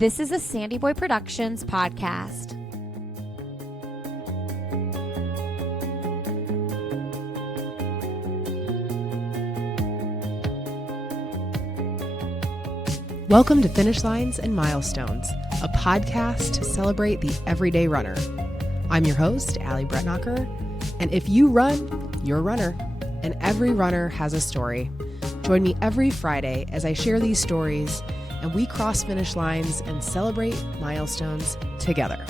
This is a Sandy Boy Productions podcast. Welcome to Finish Lines and Milestones, a podcast to celebrate the everyday runner. I'm your host, Allie Bretnacher, and if you run, you're a runner, and every runner has a story. Join me every Friday as I share these stories and we cross finish lines and celebrate milestones together.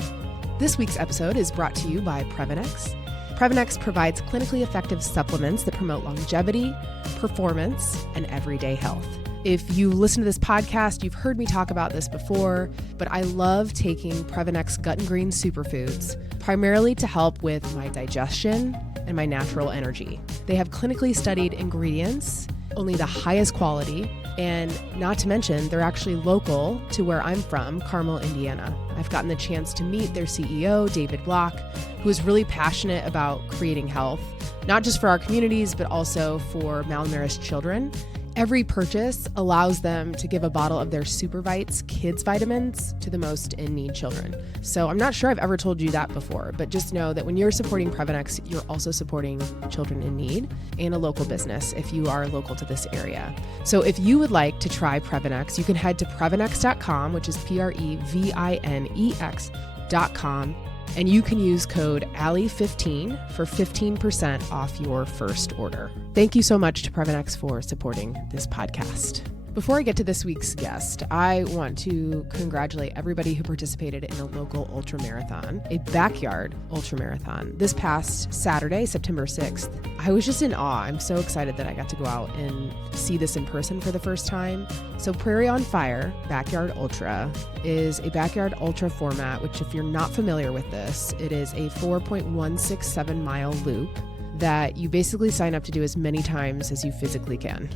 This week's episode is brought to you by Previnex. Previnex provides clinically effective supplements that promote longevity, performance, and everyday health. If you listen to this podcast, you've heard me talk about this before, but I love taking Previnex Gut and Green Superfoods, primarily to help with my digestion and my natural energy. They have clinically studied ingredients, only the highest quality, and not to mention, they're actually local to where I'm from, Carmel, Indiana. I've gotten the chance to meet their CEO, David Block, who is really passionate about creating health, not just for our communities, but also for malnourished children. Every purchase allows them to give a bottle of their SuperVites kids vitamins to the most in-need children. So I'm not sure I've ever told you that before, but just know that when you're supporting Previnex, you're also supporting children in need and a local business if you are local to this area. So if you would like to try Previnex, you can head to Previnex.com, which is Previnex.com, and you can use code ALLIE15 for 15% off your first order. Thank you so much to Previnex for supporting this podcast. Before I get to this week's guest, I want to congratulate everybody who participated in a local ultramarathon, a backyard ultramarathon, this past Saturday, September 6th. I was just in awe. I'm so excited that I got to go out and see this in person for the first time. So Prairie on Fire Backyard Ultra is a backyard ultra format, which if you're not familiar with this, it is a 4.167 mile loop that you basically sign up to do as many times as you physically can.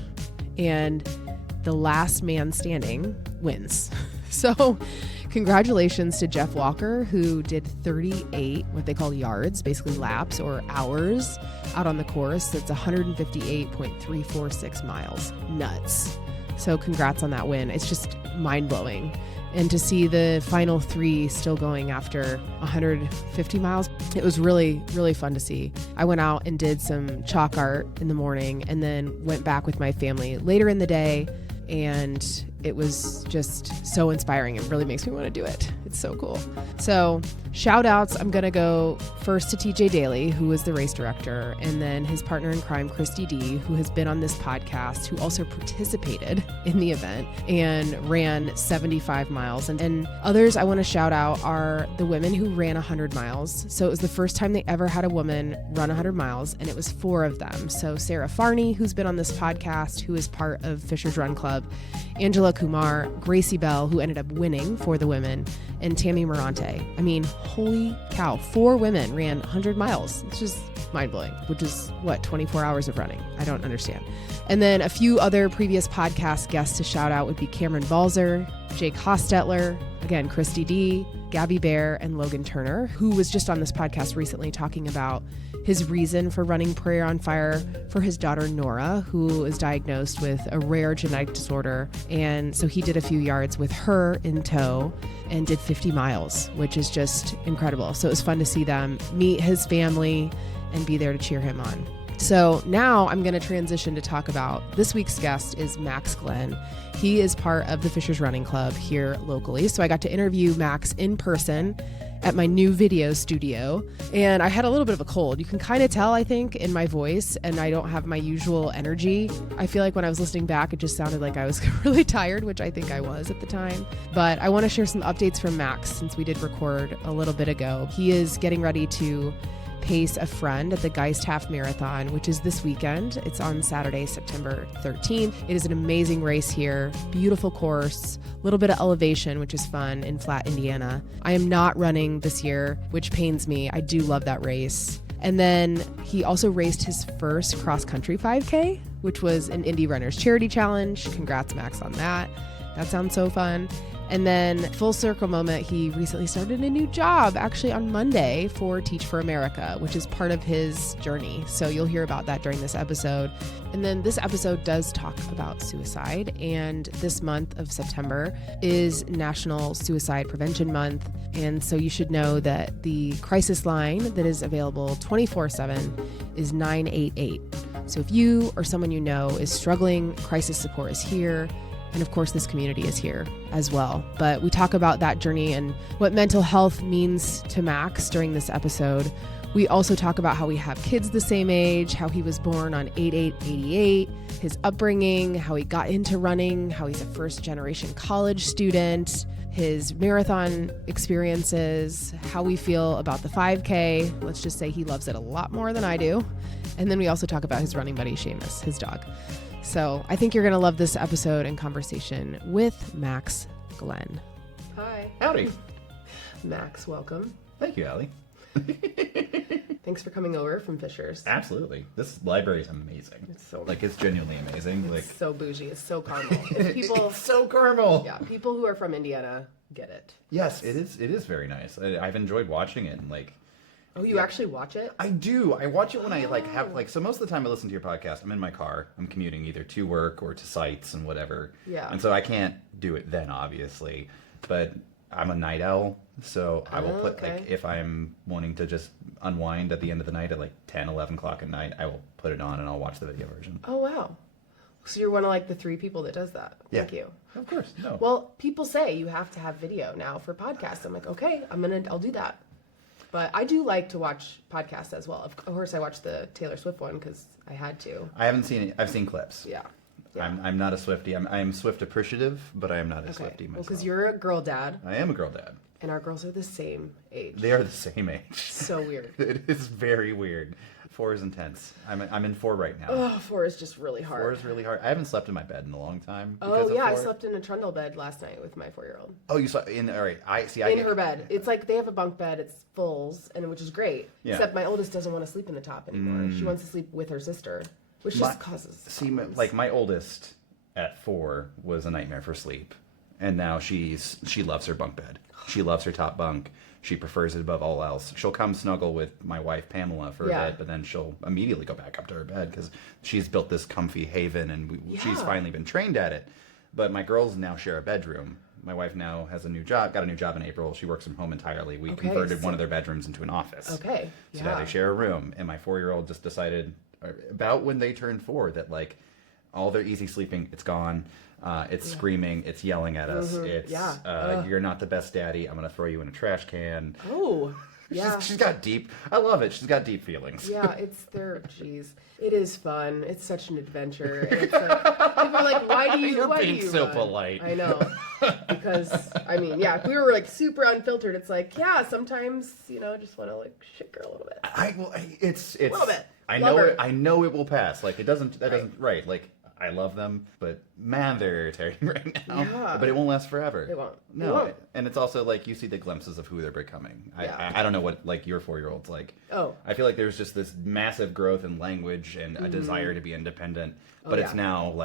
And the last man standing wins. So congratulations to Jeff Walker, who did 38, what they call yards, basically laps or hours out on the course. That's 158.346 miles. Nuts. So congrats on that win. It's just mind blowing. And to see the final three still going after 150 miles, it was really, really fun to see. I went out and did some chalk art in the morning and then went back with my family later in the day. And it was just so inspiring. It really makes me want to do it. It's so cool. So shout outs. I'm going to go first to TJ Daly, who was the race director, and then his partner in crime, Christy D, who has been on this podcast, who also participated in the event and ran 75 miles. And others I want to shout out are the women who ran 100 miles. So it was the first time they ever had a woman run 100 miles, and it was 4 of them. So Sarah Farney, who's been on this podcast, who is part of Fisher's Run Club, Angela Kumar, Gracie Bell, who ended up winning for the women, and Tammy Morante. I mean, holy cow, 4 women ran 100 miles. It's just mind-blowing, which is, 24 hours of running? I don't understand. And then a few other previous podcast guests to shout out would be Cameron Balzer, Jake Hostetler, again, Christy D, Gabby Bear, and Logan Turner, who was just on this podcast recently talking about his reason for running Prairie on Fire for his daughter Nora, who is diagnosed with a rare genetic disorder. And so he did a few yards with her in tow and did 50 miles, which is just incredible. So it was fun to see them meet his family and be there to cheer him on. So now I'm going to transition to talk about this week's guest is Max Glenn. He is part of the Fisher's Running Club here locally. So I got to interview Max in person at my new video studio, and I had a little bit of a cold. You can kind of tell, I think, in my voice, and I don't have my usual energy. I feel like when I was listening back, it just sounded like I was really tired, which I think I was at the time. But I want to share some updates from Max since we did record a little bit ago. He is getting ready to pace a friend at the Geist Half Marathon, which is this weekend. It's on Saturday, September 13th. It is an amazing race here, beautiful course, a little bit of elevation, which is fun in flat Indiana. I am not running this year, which pains me. I do love that race. And then he also raced his first cross-country 5K, which was an Indie Runners Charity Challenge. Congrats, Max, on that. That sounds so fun. And then full circle moment, he recently started a new job actually on Monday for Teach for America, which is part of his journey. So you'll hear about that during this episode. And then this episode does talk about suicide. And this month of September is National Suicide Prevention Month. And so you should know that the crisis line that is available 24/7 is 988. So if you or someone you know is struggling, crisis support is here. And of course, this community is here as well. But we talk about that journey and what mental health means to Max during this episode. We also talk about how we have kids the same age, how he was born on 8/8/88, his upbringing, how he got into running, how he's a first-generation college student, his marathon experiences, how we feel about the 5K. Let's just say he loves it a lot more than I do. And then we also talk about his running buddy, Seamus, his dog. So I think you're going to love this episode and conversation with Max Glenn. Hi. Howdy. Max, welcome. Thank you, Allie. Thanks for coming over from Fisher's. Absolutely. This library is amazing. It's so it's genuinely amazing. It's so bougie. It's so Carmel. It's so Carmel. Yeah, people who are from Indiana get it. Yes, it is. It is very nice. I've enjoyed watching it and Oh, you actually watch it? I do. I watch it when I have so most of the time I listen to your podcast, I'm in my car. I'm commuting either to work or to sites and whatever. Yeah. And so I can't do it then, obviously. But I'm a night owl, so I will put if I'm wanting to just unwind at the end of the night at 10, 11 o'clock at night, I will put it on and I'll watch the video version. Oh, wow. So you're one of the 3 people that does that. Yeah. Thank you. Of course. No. Well, people say you have to have video now for podcasts. I'm like, okay, I'll do that. But I do like to watch podcasts as well. Of course, I watched the Taylor Swift one because I had to. I haven't seen it. I've seen clips. Yeah. I'm not a Swiftie. I am Swift appreciative, but I am not a Swiftie myself. Well, because you're a girl dad. I am a girl dad. And our girls are the same age. They are the same age. So weird. It is very weird. 4 is intense. I'm in 4 right now. Oh, 4 is just really hard. 4 is really hard. I haven't slept in my bed in a long time. Oh, yeah, I slept in a trundle bed last night with my 4-year-old. Oh, you slept in, all right. In her bed. It's they have a bunk bed, it's fulls, and which is great. Yeah. Except my oldest doesn't want to sleep in the top anymore. She wants to sleep with her sister, which just causes problems. My oldest at 4 was a nightmare for sleep. And now she loves her bunk bed. She loves her top bunk. She prefers it above all else. She'll come snuggle with my wife, Pamela, for a bit, but then she'll immediately go back up to her bed because she's built this comfy haven and she's finally been trained at it. But my girls now share a bedroom. My wife now has got a new job in April. She works from home entirely. We converted one of their bedrooms into an office. Okay. So now they share a room. And my 4-year-old just decided about when they turned 4 that all their easy sleeping, it's gone. It's screaming. It's yelling at us. It's you're not the best daddy. I'm gonna throw you in a trash can. Oh, yeah. She's got deep. I love it. She's got deep feelings. Yeah, Jeez, it is fun. It's such an adventure. And it's people are like, why do you? You're why being do you so run? polite. I know, because if we were super unfiltered, it's sometimes just want to shit girl a little bit. It's a little bit. I know it will pass. It doesn't. That doesn't. Right. I love them, but man, they're irritating right now. Yeah. But it won't last forever. It won't. No. It won't. And it's also you see the glimpses of who they're becoming. I don't know what your 4-year-old's like. Oh. I feel like there's just this massive growth in language and a desire to be independent. But it's now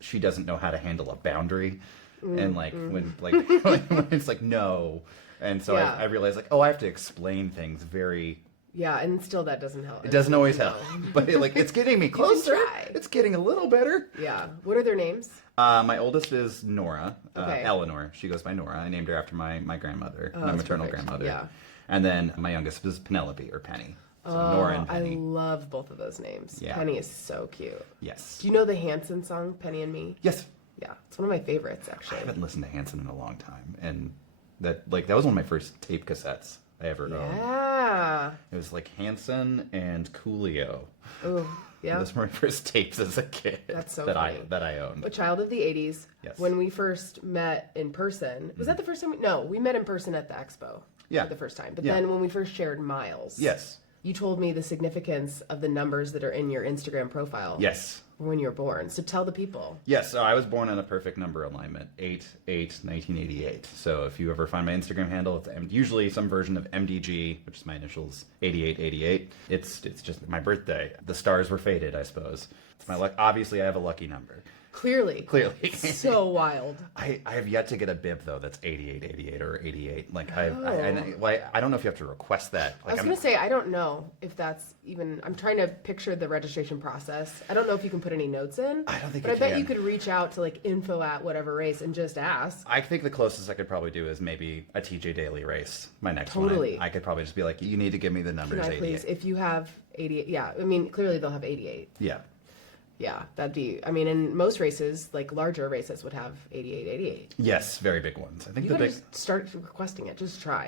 she doesn't know how to handle a boundary. And when it's no. And so I realized I have to explain things very. Yeah, and still that doesn't help. It doesn't always help, but it's getting me closer. Try. It's getting a little better. Yeah. What are their names? My oldest is Nora, Eleanor. She goes by Nora. I named her after my grandmother, my maternal grandmother. Yeah. And then my youngest is Penelope or Penny. So Nora and Penny. I love both of those names. Yeah. Penny is so cute. Yes. Do you know the Hanson song, Penny and Me? Yes. Yeah, it's one of my favorites actually. I haven't listened to Hanson in a long time, and that was one of my first tape cassettes I ever owned. Yeah. It was Hanson and Coolio. Oh, yeah. Those were my first tapes as a kid. That's so that funny. that I owned. A child of the 80s. Yes. When we first met in person, was that the first time? We met in person at the expo. Yeah. For the first time. But then when we first shared miles. Yes. You told me the significance of the numbers that are in your Instagram profile. Yes. When you were born. So tell the people. Yes, so I was born on a perfect number alignment, 8/8/1988. So if you ever find my Instagram handle, it's usually some version of MDG, which is my initials, 8888. It's just my birthday. The stars were fated, I suppose. It's my luck. Obviously, I have a lucky number. Clearly. So wild. I have yet to get a bib though that's 88 or 88. Like I don't know if you have to request that. Like, I was gonna say I don't know if that's even. I'm trying to picture the registration process. I don't know if you can put any notes in. I don't think. But I bet you could reach out to like info at whatever race and just ask. I think the closest I could probably do is maybe a TJ Daily race. My next Totally. one. I could probably just be like, you need to give me the numbers. Can I 88. please? If you have 88, yeah. I mean, clearly they'll have 88. Yeah. Yeah, that'd be. I mean, in most races, like larger races, would have 88. Yes, very big ones. I think You the gotta big. just start requesting it. Just try.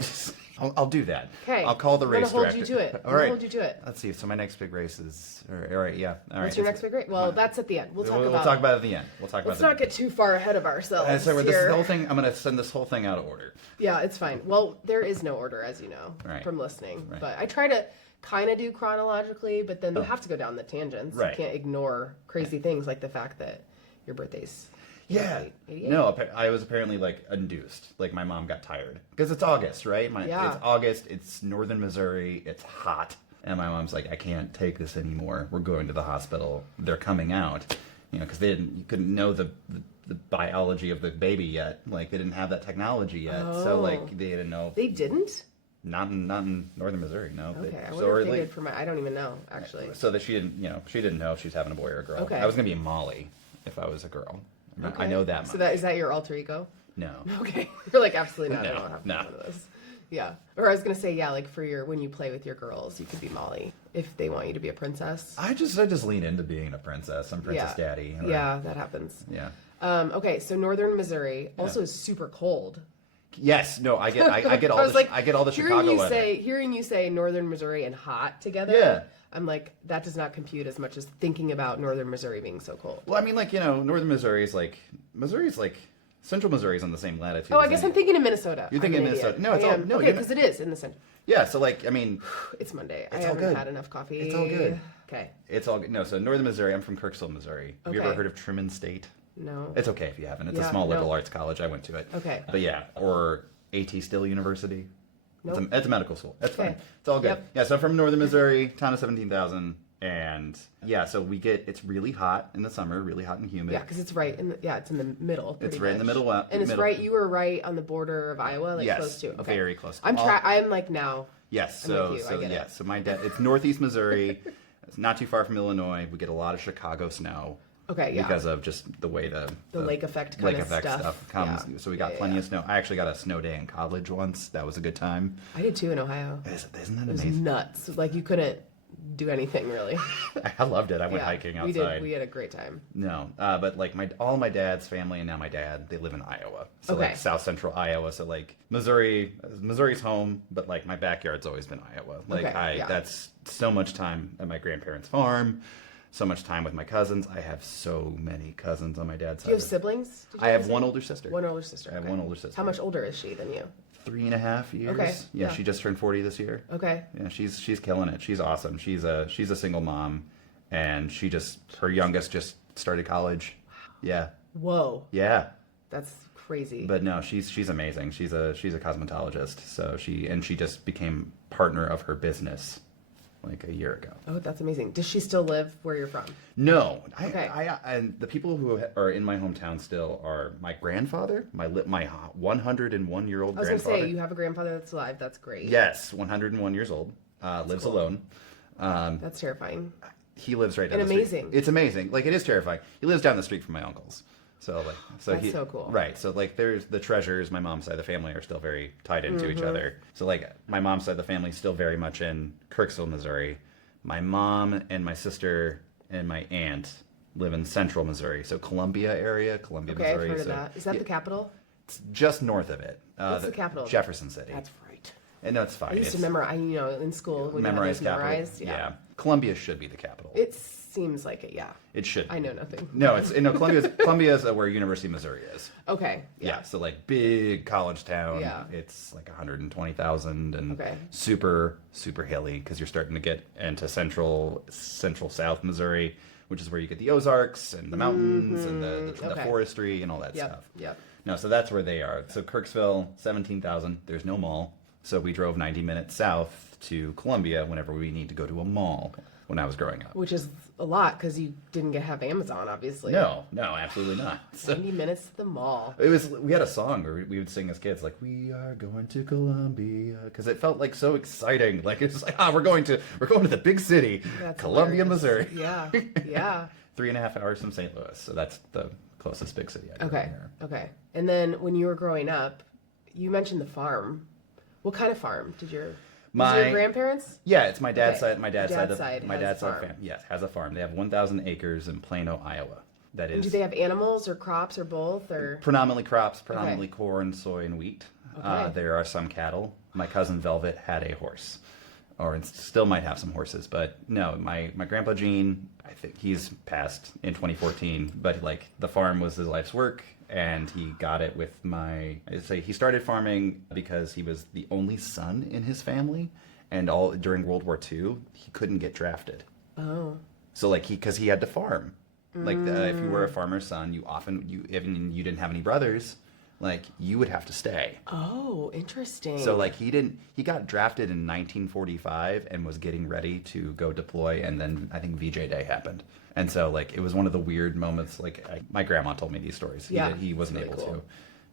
I'll do that. Okay. I'll call the I'm race gonna hold director. you to it. All right. Hold you to it. Let's see. So my next big race is. All right. Yeah. All right. What's your next big race? Well, that's at the end. We'll talk We'll about. talk about it at the end. We'll talk Let's about. not get too far ahead of ourselves. So this here. whole thing. I'm gonna send this whole thing out of order. Yeah, it's fine. Well, there is no order, as you know, Right. from listening. Right. But I try to kind of do chronologically, but then you have to go down the tangents. Right. You can't ignore crazy things like the fact that your birthday's. Yeah. 88. No, I was apparently like induced. Like my mom got tired because it's August, right? Yeah. It's August. It's northern Missouri. It's hot, and my mom's like, I can't take this anymore. We're going to the hospital. They're coming out, because you couldn't know the biology of the baby yet. Like they didn't have that technology yet, so like they didn't know. They didn't? Not in northern Missouri. No. Okay, I wonder if they did for my. I don't even know actually. So that she didn't know if she was having a boy or a girl. Okay. I was gonna be Molly if I was a girl. Okay. I know that much. So is that your alter ego? No. Okay, you're like absolutely not. I No, don't have no. one of those. Yeah, or I was gonna say like for when you play with your girls, you could be Molly if they want you to be a princess. I just lean into being a princess. I'm Princess Daddy. Or, Yeah, that happens. Yeah. Okay, so northern Missouri also is super cold. Yes. No. I get all I get all the Chicago weather. Hearing you say northern Missouri and hot together. Yeah. I'm like, that does not compute as much as thinking about northern Missouri being so cold. Well, I mean, like northern Missouri's like central Missouri's on the same latitude. Oh, I guess I'm thinking of Minnesota. You're thinking I'm an Minnesota. idiot. No, it's I all am. no. Okay, because it is in the center. Yeah. So like, I mean, It's Monday. It's I all haven't good. had enough coffee. It's all good. Okay. It's all good. No. So northern Missouri. I'm from Kirksville, Missouri. Have you ever Okay. heard of Truman State? No. It's okay if you haven't. It's a Yeah, small no. liberal arts college. I went to it. Okay. But yeah, or A.T. Still University. Nope. It's a medical school. That's Okay. fine. It's all good. Yep. Yeah, so I'm from northern Missouri, town of 17,000. And yeah, so it's really hot in the summer, really hot and humid. Yeah, because it's right in it's in the middle. It's pretty right in the much. middle. And it's middle. right. You were right on the border of Iowa, like Yes, close to. Okay. very close. I'm like now. Yes, I'm so with you. I so get yeah, it. so my dad. It's northeast Missouri. It's not too far from Illinois. We get a lot of Chicago snow. Okay, yeah. Because of just the way the lake effect lake kind of effect stuff. comes. Yeah. So we got plenty of snow. I actually got a snow day in college once. That was a good time. I did too in Ohio. Isn't that It was amazing? nuts. Like you couldn't do anything really. I loved it. I went Yeah, hiking outside. We had a great time. No, but like all my dad's family and now my dad, they live in Iowa. So Okay. like south central Iowa. So like Missouri's home, but like my backyard's always been Iowa. Like Okay, yeah. that's so much time at my grandparents' farm, so much time with my cousins. I have so many cousins on my dad's Do you have side. siblings? Did you I have say? one older sister. One older sister. I have okay. one older sister. How much older is she than you? 3.5 years. Okay, Yeah, yeah. she just turned 40 this year. Okay. Yeah, she's killing it. She's awesome. She's a single mom, and her youngest just started college. Yeah. Whoa. Yeah. That's crazy. But no, she's amazing. She's a cosmetologist. So she just became partner of her business like a year ago. Oh, that's amazing. Does she still live where you're from? No, Okay. and the people who are in my hometown still are my grandfather, my 101-year-old I was grandfather. gonna say you have a grandfather that's alive. That's great. Yes, 101 years old. Lives cool. alone. That's terrifying. He lives right down And the amazing. street. It's amazing. Like it is terrifying. He lives down the street from my uncles. So That's so cool. Right. So like there's the Treasures, my mom's side of the family are still very tied into each other. So like my mom's side of the family is still very much in Kirksville, Missouri. My mom and my sister and my aunt live in central Missouri. So Columbia area, Columbia, Okay, Missouri. I've heard of So that. Is that yeah, the capital? it's just north of it. What's the capital? Jefferson City. That's right. And no, it's fine. I used to memorize. In school when memorize you had those capital. memorized. Yeah. Columbia should be the capital. It seems like it. Yeah. It should. I know nothing. No, Columbia's where University of Missouri is. Okay. Yeah. So like big college town. Yeah. It's like 120,000 and Okay. super hilly because you're starting to get into central South Missouri, which is where you get the Ozarks and the mountains and the Okay. forestry and all that Yep. stuff. Yep. No, so that's where they are. So Kirksville, 17,000. There's no mall. So we drove 90 minutes south to Columbia whenever we need to go to a mall. when I was growing up. Which is a lot because you didn't have Amazon, obviously. No, absolutely not. So 90 minutes to the mall. we had a song where we would sing as kids, like, we are going to Columbia, because it felt like so exciting. Like, it's like, we're going to the big city, That's Columbia, hilarious. Missouri. Yeah, yeah. 3.5 hours from St. Louis. So that's the closest big city I know here. Okay. And then when you were growing up, you mentioned the farm. What kind of farm did your grandparents? Yeah, it's my dad's Okay. side. My dad's side. My has dad's a farm. side. Yes, has a farm. They have 1,000 acres in Plano, Iowa. That And is do they have animals or crops or both? Or predominantly crops, predominantly corn, soy, and wheat. Okay. There are some cattle. My cousin Velvet had a horse, or still might have some horses. But no, my grandpa Gene, I think he's passed in 2014. But like the farm was his life's work. And he got it with he started farming because he was the only son in his family, and during World War II, he couldn't get drafted. Oh. So like because he had to farm, like if you were a farmer's son, even you didn't have any brothers, like you would have to stay. Oh, interesting. So like he got drafted in 1945 and was getting ready to go deploy, and then I think VJ Day happened. And so, like, it was one of the weird moments. Like, my grandma told me these stories. He wasn't really able cool. to.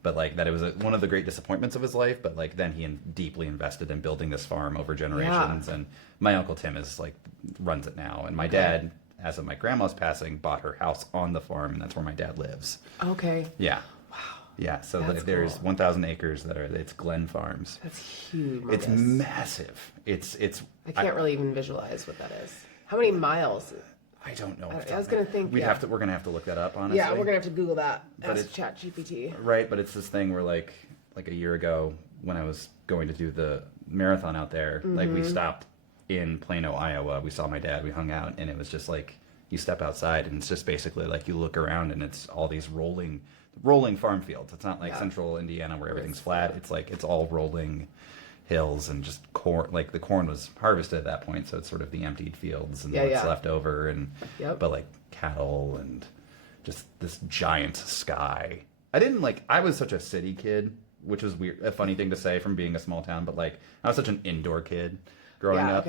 But, like, that it was one of the great disappointments of his life. But, like, then he deeply invested in building this farm over generations. And my Uncle Tim runs it now. And my dad, as of my grandma's passing, bought her house on the farm. And that's where my dad lives. Okay. Yeah. Wow. Yeah. So there's cool. 1,000 acres it's Glen Farms. That's huge. It's massive. It's. I can't really even visualize what that is. How many miles? I don't know. I was gonna think we're gonna have to look that up, honestly. Yeah, we're gonna have to Google that. But Ask ChatGPT. Right, but it's this thing where like a year ago when I was going to do the marathon out there, like we stopped in Plano, Iowa. We saw my dad. We hung out, and it was just like you step outside, and it's just basically like you look around, and it's all these rolling farm fields. It's not like central Indiana where everything's flat. It's like it's all rolling hills and just corn. Like the corn was harvested at that point, so it's sort of the emptied fields and what's left over, and but like cattle and just this giant sky. I was such a city kid, which was weird, a funny thing to say from being a small town, but like I was such an indoor kid growing up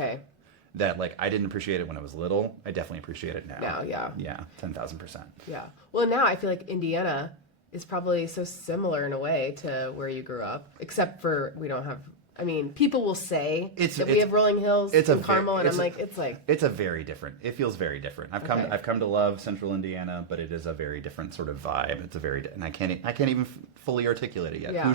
that like I didn't appreciate it when I was little. I definitely appreciate it now. Now, yeah, 10,000%. Yeah. Well, now I feel like Indiana is probably so similar in a way to where you grew up, except for we don't have. I mean, people will say that we have rolling hills in Carmel, and it's a very different. It feels very different. I've come to love Central Indiana, but it is a very different sort of vibe. It's and I can't even fully articulate it yet. Yeah.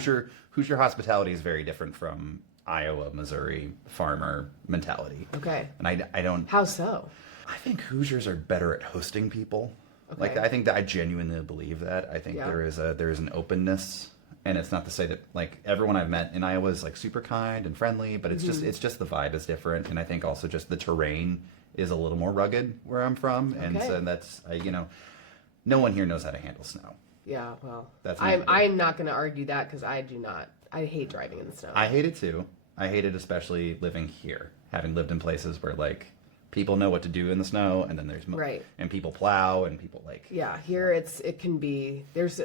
Hoosier hospitality is very different from Iowa, Missouri farmer mentality. Okay. And I don't. How so? I think Hoosiers are better at hosting people. Okay. Like I think that I genuinely believe that. I think there is an openness. And it's not to say that like everyone I've met in Iowa is like super kind and friendly, but it's just the vibe is different, and I think also just the terrain is a little more rugged where I'm from, and so that's no one here knows how to handle snow. Yeah, well, I'm not going to argue that because I do not. I hate driving in the snow. I hate it too. I hate it especially living here, having lived in places where like people know what to do in the snow, and then there's and people plow and people like here it can be there's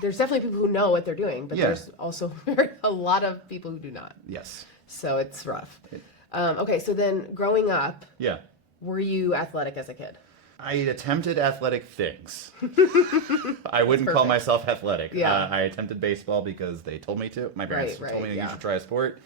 definitely people who know what they're doing, but there's also a lot of people who do not. Yes. So it's rough. Okay, so then growing up, were you athletic as a kid? I attempted athletic things. I wouldn't call myself athletic. I attempted baseball because they told me to. My parents told me you should try a sport.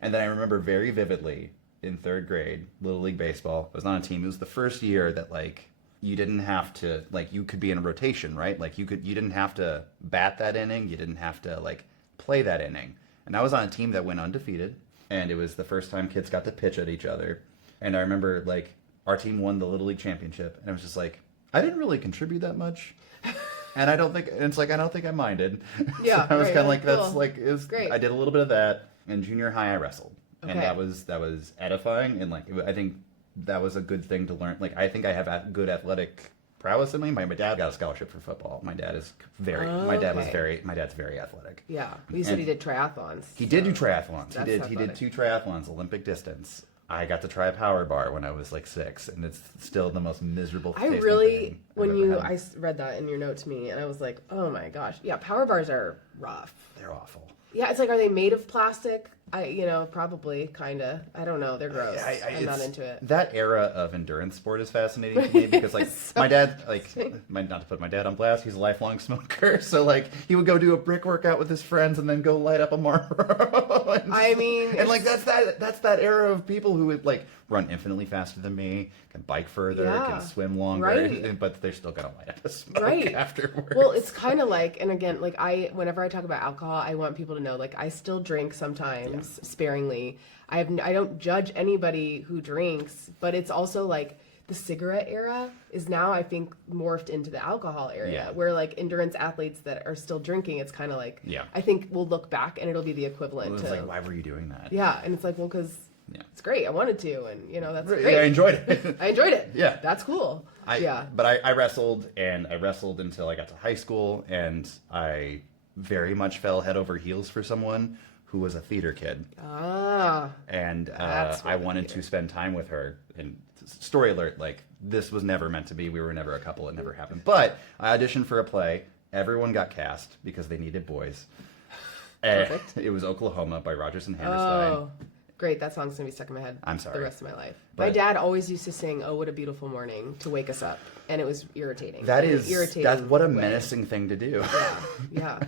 And then I remember very vividly in third grade, Little League Baseball. I was on a team. It was the first year that like you didn't have to like you could be in a rotation, right? Like you didn't have to bat that inning. You didn't have to like play that inning. And I was on a team that went undefeated, and it was the first time kids got to pitch at each other. And I remember like our team won the Little League championship, and I was just like, I didn't really contribute that much. And I don't think I minded. Yeah, so I was kind of like, cool. that's like, it was great. I did a little bit of that. In junior high, I wrestled. Okay. And that was edifying, and like I think that was a good thing to learn. Like I think I have good athletic prowess in me. My dad got a scholarship for football. My dad is my dad's very athletic. Yeah, you said he did triathlons. He did do triathlons. He did 2 triathlons, Olympic distance. I got to try a power bar when I was like 6, and it's still the most miserable thing. I read that in your note to me, and I was like, oh my gosh, yeah, power bars are rough. They're awful. Yeah, it's like, are they made of plastic? Probably, kind of. I don't know. They're gross. I'm not into it. That era of endurance sport is fascinating to me because, like, my dad, not to put my dad on blast, he's a lifelong smoker. So, like, he would go do a brick workout with his friends and then go light up a Marlboro. That's that era of people who would, like, run infinitely faster than me, can bike further, can swim longer, right. But they're still gonna light up a smoke afterwards. Well, it's kind of like, and again, like whenever I talk about alcohol, I want people to know, like, I still drink sometimes, sparingly. I don't judge anybody who drinks, but it's also like the cigarette era is now, I think, morphed into the alcohol area, where like endurance athletes that are still drinking, it's kind of like, I think we'll look back and it'll be the equivalent. It's like, why were you doing that? Yeah, and it's like, well, because it's great. I wanted to, and that's great. I enjoyed it. I enjoyed it. Yeah, that's cool. But I wrestled, and I wrestled until I got to high school, and I very much fell head over heels for someone who was a theater kid. And I wanted to spend time with her. And story alert, like, this was never meant to be. We were never a couple. It never happened. But I auditioned for a play. Everyone got cast because they needed boys. Perfect. It was Oklahoma by Rodgers and Hammerstein. Oh. Great, that song's gonna be stuck in my head. I'm sorry. The rest of my life. My dad always used to sing "Oh, What a Beautiful Morning" to wake us up, and it was irritating. That's what a menacing thing to do. Yeah.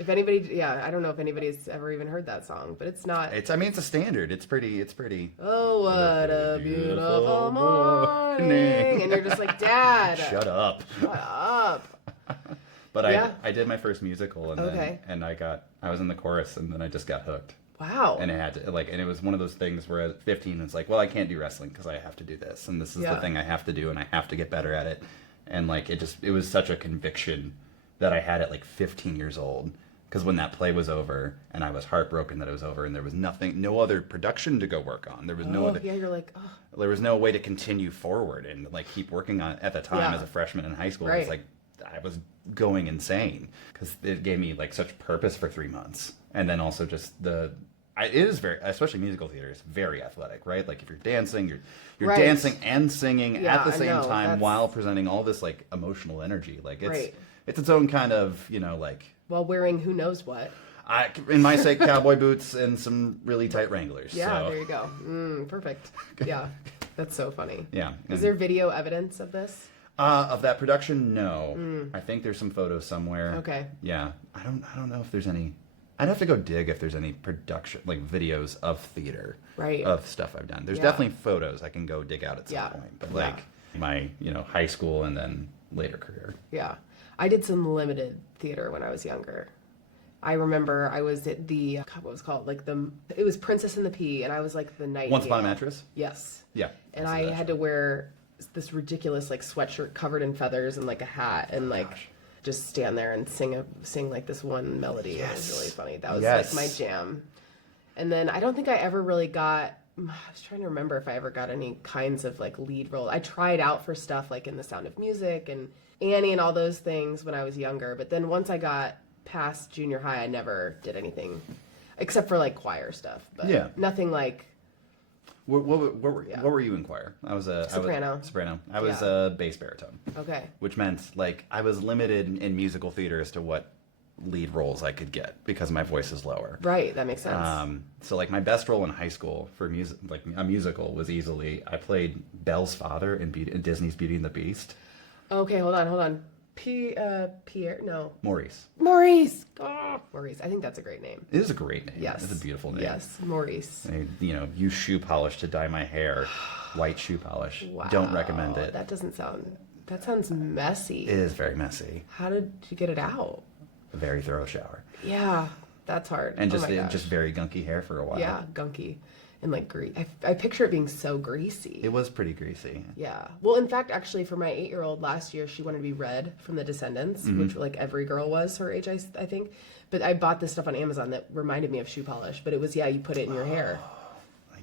If anybody, I don't know if anybody's ever even heard that song, but it's not. It's a standard. It's pretty. Oh, what a beautiful morning, and you're just like, Dad, shut up. But I did my first musical, and I was in the chorus, and then I just got hooked. Wow. And it had to, and it was one of those things where at 15, it's like, well, I can't do wrestling because I have to do this, and this is the thing I have to do, and I have to get better at it. And like, it was such a conviction that I had at like 15 years old, because when that play was over, and I was heartbroken that it was over, and there was no other production to go work on. There was no other. Yeah, you're like, There was no way to continue forward and like keep working on it. At the time as a freshman in high school. Right. It's like I was going insane because it gave me like such purpose for 3 months, and then also just it is very, especially musical theater, is very athletic, right? Like if you're dancing, you're dancing and singing at the same time while presenting all this like emotional energy. Like it's its own kind of, like, while wearing who knows what. In my sake, cowboy boots and some really tight Wranglers. Yeah, so. There you go. Perfect. Yeah, that's so funny. Yeah. Is there video evidence of this? Of that production, no. I think there's some photos somewhere. Okay. Yeah, I don't know if there's any. I'd have to go dig if there's any production, like videos of theater, of stuff I've done. There's definitely photos I can go dig out at some point, but like my, high school and then later career. Yeah, I did some limited theater when I was younger. I remember I was at the, what was it called? It was Princess and the Pea, and I was like the nightingale. Once Upon a Mattress? Yes. Yeah. And I had to wear this ridiculous like sweatshirt covered in feathers and like a hat and like just stand there and sing like this one melody. Yes. It was really funny. That was like my jam. And then I don't think I ever really got, I was trying to remember if I ever got any kinds of like lead role. I tried out for stuff like in The Sound of Music and Annie and all those things when I was younger, but then once I got past junior high, I never did anything except for like choir stuff, but nothing like. What were you in choir? I was a soprano. I was a bass baritone. Okay. Which meant like I was limited in musical theater as to what lead roles I could get because my voice is lower. Right, that makes sense. So like my best role in high school for like a musical was easily I played Belle's father in Disney's Beauty and the Beast. Okay, hold on. Pierre? No. Maurice. Oh, Maurice. I think that's a great name. It is a great name. Yes. It's a beautiful name. Yes, Maurice. Use shoe polish to dye my hair. White shoe polish. Wow. Don't recommend it. That sounds messy. It is very messy. How did you get it out? A very thorough shower. Yeah, that's hard. And just very gunky hair for a while. Yeah, gunky. And like I picture it being so greasy. It was pretty greasy. Yeah. Well, in fact, actually, for my 8-year-old last year, she wanted to be Red from The Descendants, which like every girl was her age, I think. But I bought this stuff on Amazon that reminded me of shoe polish. But it was you put it in your hair.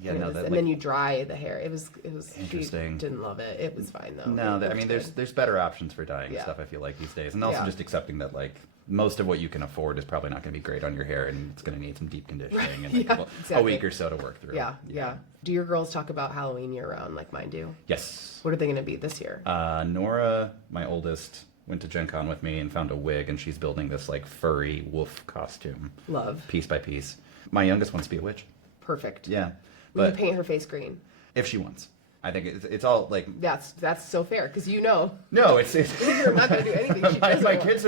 Yeah, and then you dry the hair. It was interesting. She didn't love it. It was fine though. No, there's better options for dyeing stuff. I feel like these days, and also just accepting that like most of what you can afford is probably not going to be great on your hair, and it's going to need some deep conditioning and a week or so to work through. Yeah. Do your girls talk about Halloween year round like mine do? Yes. What are they going to be this year? Nora, my oldest, went to Gen Con with me and found a wig, and she's building this like furry wolf costume. Love. Piece by piece. My youngest wants to be a witch. Perfect. Yeah. Will you paint her face green? If she wants. I think it's all like... That's so fair, because you know. No, it's you're not going to do anything she doesn't my want. kids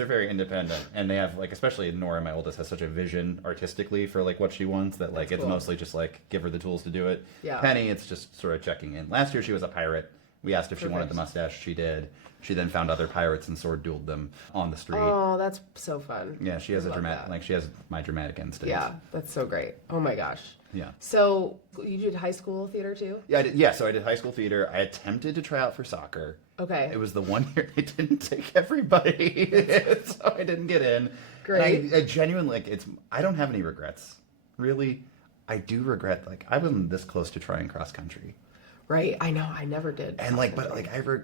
are very independent, and they have like, especially Nora, my oldest, has such a vision artistically for like what she wants that like That's it's cool. mostly just like give her the tools to do it. Yeah. Penny, it's just sort of checking in. Last year she was a pirate. We asked if she wanted Perfect. the mustache. She did. She then found other pirates and sword dueled them on the street. Oh, that's so fun. Yeah, she has I a love dramatic, that. like she has my dramatic instinct. Yeah, that's so great. Oh my gosh. Yeah. So you did high school theater too? Yeah, so I did high school theater. I attempted to try out for soccer. Okay. It was the one year I didn't take everybody, so I didn't get in. Great. And I genuinely, like, I don't have any regrets. Really, I do regret, like, I wasn't this close to trying cross country. Right. I know. I never did. And like, but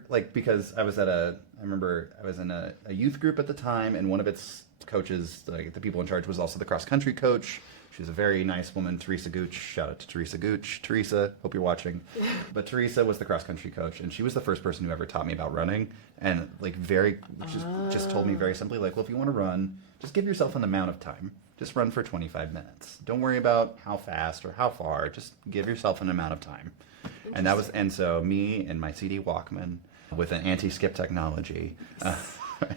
like, because I was I remember I was in a youth group at the time, and one of its coaches, like the people in charge, was also the cross country coach. She was a very nice woman, Teresa Gooch. Shout out to Teresa Gooch. Teresa, hope you're watching. But Teresa was the cross country coach, and she was the first person who ever taught me about running. And like just told me very simply, like, well, if you want to run, just give yourself an amount of time. Just run for 25 minutes. Don't worry about how fast or how far. Just give yourself an amount of time. And so me and my CD Walkman with an anti-skip technology.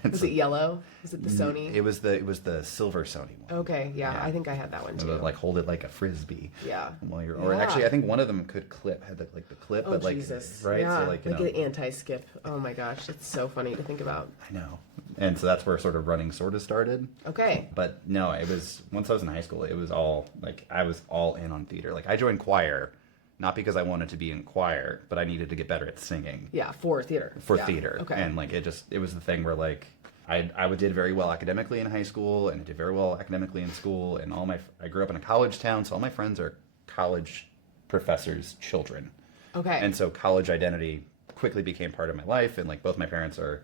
Was it yellow? Was it the Sony? It was the silver Sony one. Okay, yeah, I think I had that one It too. would like hold it like a frisbee. Yeah. Or Yeah. actually, I think one of them could had the clip, Oh, but like Jesus. right, Yeah, so like an anti-skip. Oh my gosh, it's so funny to think about. I know, and so that's where sort of running sort of started. Okay. But no, it was once I was in high school, it was all like I was all in on theater. Like I joined choir, not because I wanted to be in choir, but I needed to get better at singing. Yeah, for theater. Yeah. Theater. Okay. And like it was the thing where like I did very well academically in high school, and I did very well academically in school, and I grew up in a college town, so all my friends are college professors' children. Okay. And so college identity quickly became part of my life, and like both my parents are,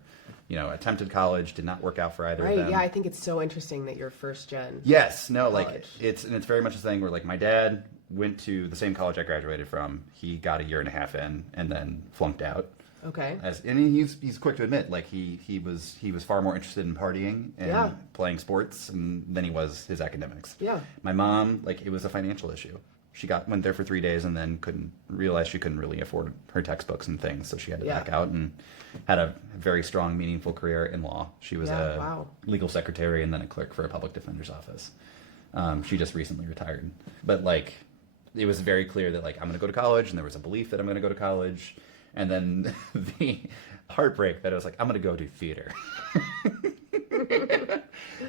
attempted college, did not work out for either of Right, them. yeah, I think it's so interesting that you're first gen. Yes, no, college. like it's very much a thing where like my dad went to the same college I graduated from. He got a year and a half in and then flunked out. Okay. And he's quick to admit, like he was far more interested in partying and playing sports than he was his academics. Yeah. My mom, like it was a financial issue. She went there for 3 days and then realized she couldn't really afford her textbooks and things, so she had to back out and had a very strong, meaningful career in law. She was a legal secretary and then a clerk for a public defender's office. She just recently retired, but like it was very clear that like I'm going to go to college, and there was a belief that I'm going to go to college. And then the heartbreak that I was like, I'm gonna go do theater.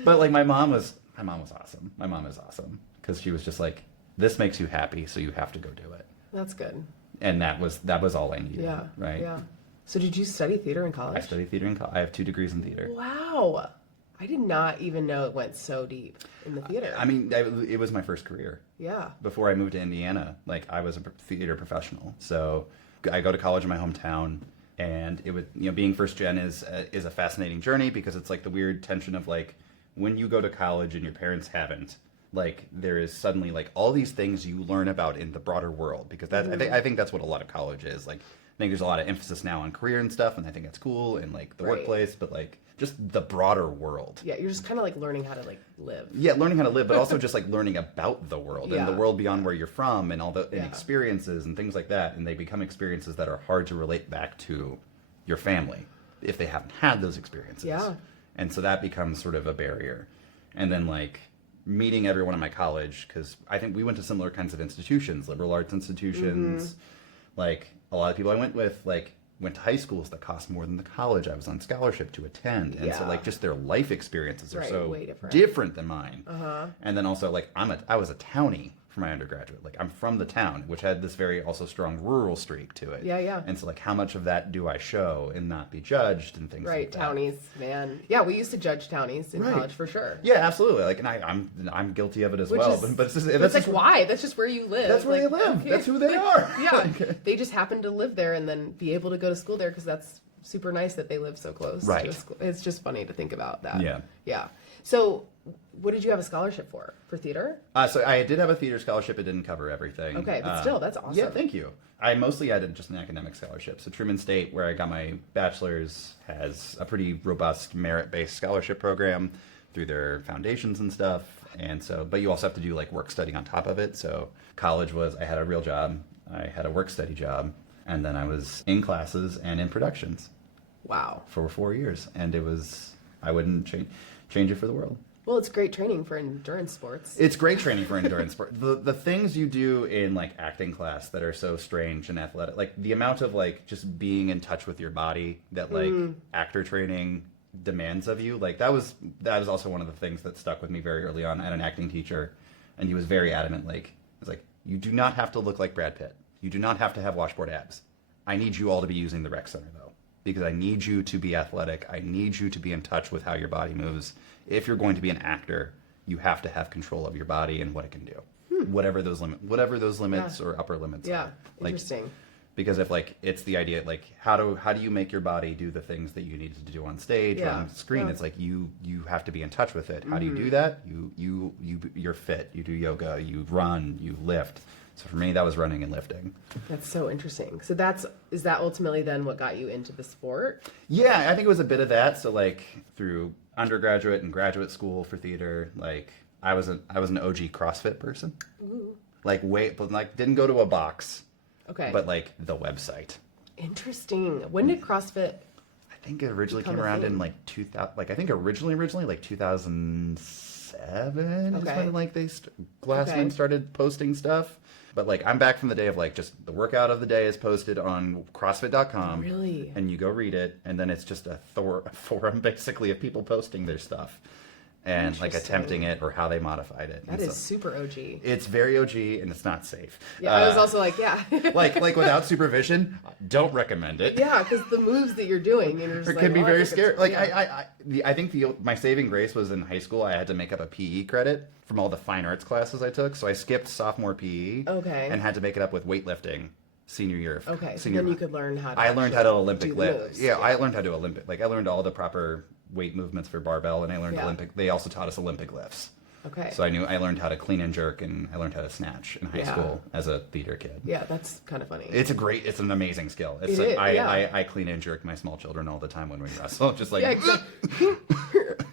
But like my mom was awesome. My mom is awesome because she was just like, this makes you happy, so you have to go do it. That's good. And that was all I needed. Yeah. Right. Yeah. So did you study theater in college? I studied theater in college. I have 2 degrees in theater. Wow. I did not even know it went so deep in the theater. I mean, it was my first career. Yeah. Before I moved to Indiana, like I was a theater professional. So I go to college in my hometown, and it would, being first gen is a fascinating journey because it's like the weird tension of like when you go to college and your parents haven't, like there is suddenly like all these things you learn about in the broader world, because that I think that's what a lot of college is. Like I think there's a lot of emphasis now on career and stuff, and I think that's cool, and like the workplace, but like just the broader world. Yeah, you're just kind of like learning how to like live. Yeah, learning how to live, but also just like learning about the world and the Yeah. world beyond where you're from, and all the and experiences and things like that. And they become experiences that are hard to relate back to your family if they haven't had those experiences. Yeah. And so that becomes sort of a barrier. And then like meeting everyone in my college, because I think we went to similar kinds of institutions, liberal arts institutions. Like a lot of people I went with, like went to high schools that cost more than the college I was on scholarship to attend, and so like just their life experiences are so way different than mine. And then also like I was a townie for my undergraduate. Like I'm from the town, which had this very also strong rural streak to it. Yeah, yeah. And so like how much of that do I show and not be judged and things like that. Townies, man. Yeah, we used to judge townies in college for sure. Yeah, absolutely. Like, and I'm guilty of it as well. But it's just, that's like why? That's just where you live. That's where like, they live. okay. That's who they are. Yeah, they just happen to live there and then be able to go to school there because that's super nice that they live so close to a school. It's just funny to think about that. Yeah. Yeah. So what did you have a scholarship for theater? So I did have a theater scholarship. It didn't cover everything. Okay, but still, that's awesome. Yeah, thank you. I mostly had just an academic scholarship. So Truman State, where I got my bachelor's, has a pretty robust merit-based scholarship program through their foundations and stuff. And so, but you also have to do like work study on top of it. So college was, I had a real job, I had a work study job, and then I was in classes and in productions. Wow. For 4 years. And it was, I wouldn't change it for the world. Well, it's great training for endurance sports. It's great training for endurance sport. The things you do in like acting class that are so strange and athletic, like the amount of like just being in touch with your body that like actor training demands of you, like that is also one of the things that stuck with me very early on. I had an acting teacher, and he was very adamant. Like, he was like, you do not have to look like Brad Pitt. You do not have to have washboard abs. I need you all to be using the rec center though, because I need you to be athletic. I need you to be in touch with how your body moves. If you're going to be an actor, you have to have control of your body and what it can do, whatever those limits or upper limits are. Like, interesting. Because if like it's the idea, like how do you make your body do the things that you need to do on stage or on screen? It's like you have to be in touch with it. How do you do that? You're fit. You do yoga. You run. You lift. So for me, that was running and lifting. That's so interesting. So is that ultimately then what got you into the sport? Yeah, I think it was a bit of that. So like through undergraduate and graduate school for theater, like I was an OG CrossFit person. Ooh. But didn't go to a box. Okay. But like the website. Interesting. When did CrossFit? I think it originally came around in like 2000. Like I think originally like 2007 is when like Glassman started posting stuff. But like I'm back from the day of like just the workout of the day is posted on CrossFit.com. Really? And you go read it, and then it's just a forum basically of people posting their stuff and like attempting it or how they modified it. That is super OG. It's very OG and it's not safe. Yeah, I was also like, yeah. like without supervision, don't recommend it. Yeah, because the moves that you're doing, it can be very scary. Like I think my saving grace was in high school. I had to make up a PE credit from all the fine arts classes I took, so I skipped sophomore PE. Okay. And had to make it up with weightlifting senior year. Okay. So then you could learn how to. I learned how to Olympic lift. Moves. Yeah, I learned how to Olympic. Like I learned all the proper weight movements for barbell, and I learned Olympic. They also taught us Olympic lifts. Okay. So I learned how to clean and jerk, and I learned how to snatch in high school as a theater kid. Yeah, that's kind of funny. It's an amazing skill. It's I clean and jerk my small children all the time when we wrestle. Just like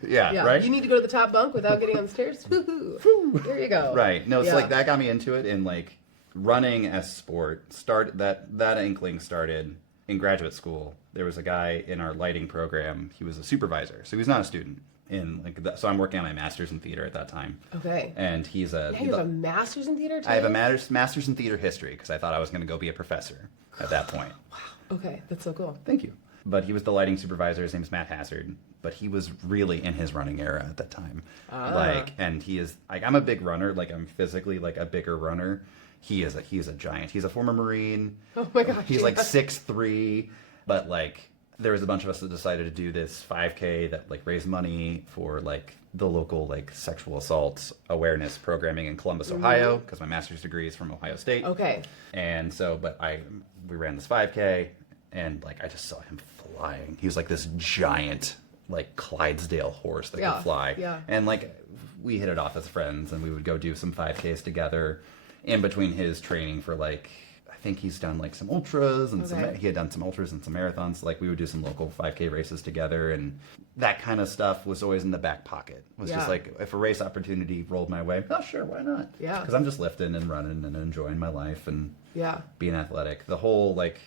yeah, right. You need to go to the top bunk without getting on the stairs. There you go. Right. No, it's like that got me into it, and like running as sport. That inkling started in graduate school. There was a guy in our lighting program. He was a supervisor, so he was not a student. So I'm working on my master's in theater at that time. Okay. And you have a master's in theater too? I have a master's in theater history because I thought I was going to go be a professor at that point. Wow. Okay, that's so cool. Thank you. But he was the lighting supervisor. His name's Matt Hazard. But he was really in his running era at that time. And he is like, I'm a big runner. Like I'm physically like a bigger runner. He is a giant. He's a former Marine. Oh my gosh. He's like 6'3", but like there was a bunch of us that decided to do this 5K that like raised money for like the local like sexual assault awareness programming in Columbus, Ohio, because my master's degree is from Ohio State. Okay. And so, we ran this 5K, and like I just saw him flying. He was like this giant like Clydesdale horse that could fly. Yeah. And like we hit it off as friends, and we would go do some 5Ks together in between his training for like, I think he's done like some ultras and he had done some ultras and some marathons. Like we would do some local 5K races together, and that kind of stuff was always in the back pocket. It was just like, if a race opportunity rolled my way, oh sure, why not? Yeah. Because I'm just lifting and running and enjoying my life and being athletic. The whole like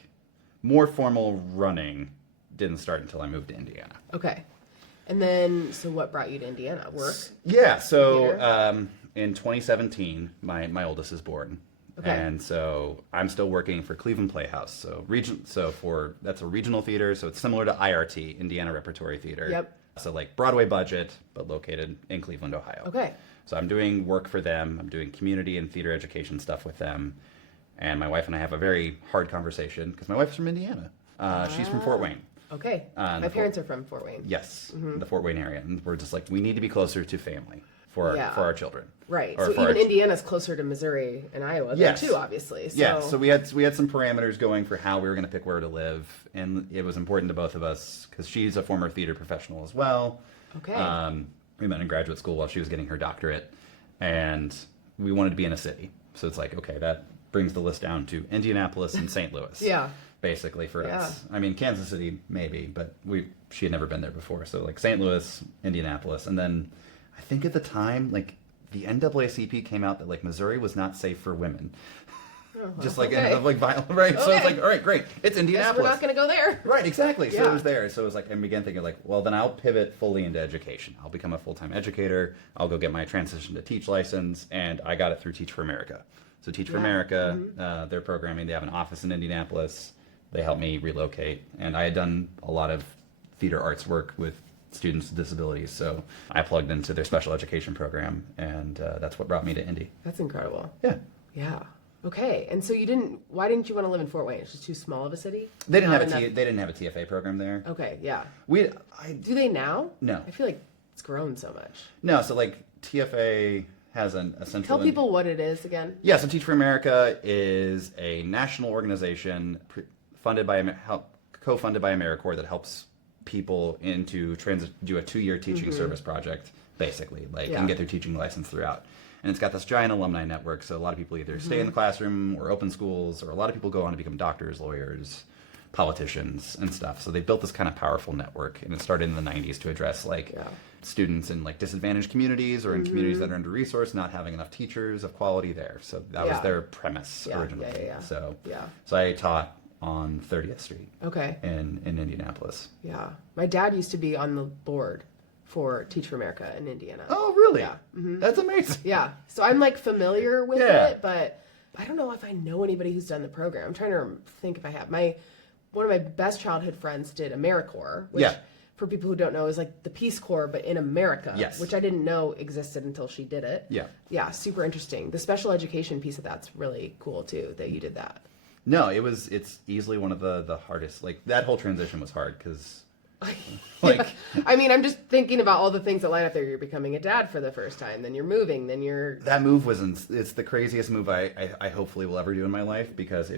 more formal running didn't start until I moved to Indiana. Okay. And then, so what brought you to Indiana? Work? Yeah. So in 2017, my oldest is born. Okay. And so I'm still working for Cleveland Playhouse. So that's a regional theater. So it's similar to IRT, Indiana Repertory Theater. Yep. So like Broadway budget, but located in Cleveland, Ohio. Okay. So I'm doing work for them. I'm doing community and theater education stuff with them. And my wife and I have a very hard conversation because my wife's from Indiana. She's from Fort Wayne. Okay. My parents are from Fort Wayne. Yes, the Fort Wayne area. And we're just like, we need to be closer to family for our children. Right. So even Indiana's closer to Missouri and Iowa too, obviously. So. Yeah. So we had some parameters going for how we were going to pick where to live. And it was important to both of us because she's a former theater professional as well. Okay. We met in graduate school while she was getting her doctorate, and we wanted to be in a city. So it's like, okay, that brings the list down to Indianapolis and St. Louis. Yeah. Basically for us. I mean, Kansas City maybe, but she had never been there before. So like St. Louis, Indianapolis, and then I think at the time, like the NAACP came out that like Missouri was not safe for women. Just like okay. like violent, right? So it's like, all right, great, it's Indianapolis. Guess we're not going to go there. Right, exactly. So Yeah. it was there. So it was like, I began thinking like, well, then I'll pivot fully into education. I'll become a full-time educator. I'll go get my transition to teach license, and I got it through Teach for America. So Teach for America, their programming, they have an office in Indianapolis. They helped me relocate, and I had done a lot of theater arts work with students with disabilities, so I plugged into their special education program, and that's what brought me to Indy. That's incredible. Yeah. Yeah. Okay. And so why didn't you want to live in Fort Wayne? It's just too small of a city? They didn't Not have enough- they didn't have a TFA program there. Okay, yeah. Do they now? No. I feel like it's grown so much. No, so like TFA has a central... Tell people what it is again. Yeah, so Teach for America is a national organization co-funded by AmeriCorps that helps people into do a 2-year teaching service project, basically, and get their teaching license throughout. And it's got this giant alumni network, so a lot of people either stay in the classroom or open schools, or a lot of people go on to become doctors, lawyers, politicians, and stuff. So they built this kind of powerful network, and it started in the 90s to address students in like disadvantaged communities or in communities that are under-resourced, not having enough teachers of quality there. So that was their premise originally. So I taught on 30th Street in Indianapolis. Yeah. My dad used to be on the board for Teach for America in Indiana. Oh, really? Yeah. That's amazing. Yeah. So I'm like familiar with it, but I don't know if I know anybody who's done the program. I'm trying to think if I have. One of my best childhood friends did AmeriCorps, which for people who don't know is like the Peace Corps, but in America, which I didn't know existed until she did it. Yeah. Yeah. Super interesting. The special education piece of that's really cool too, that you did that. No, it's easily one of the hardest. Like that whole transition was hard because I mean, I'm just thinking about all the things that line up there. You're becoming a dad for the first time, then you're moving, then you're... That move it's the craziest move I hopefully will ever do in my life, because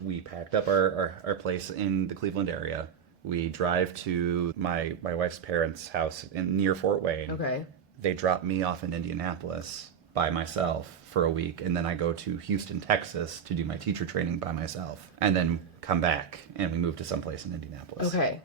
we packed up our place in the Cleveland area. We drive to my wife's parents' house near Fort Wayne. Okay. They drop me off in Indianapolis by myself for a week, and then I go to Houston, Texas to do my teacher training by myself, and then come back, and we move to someplace in Indianapolis. Okay.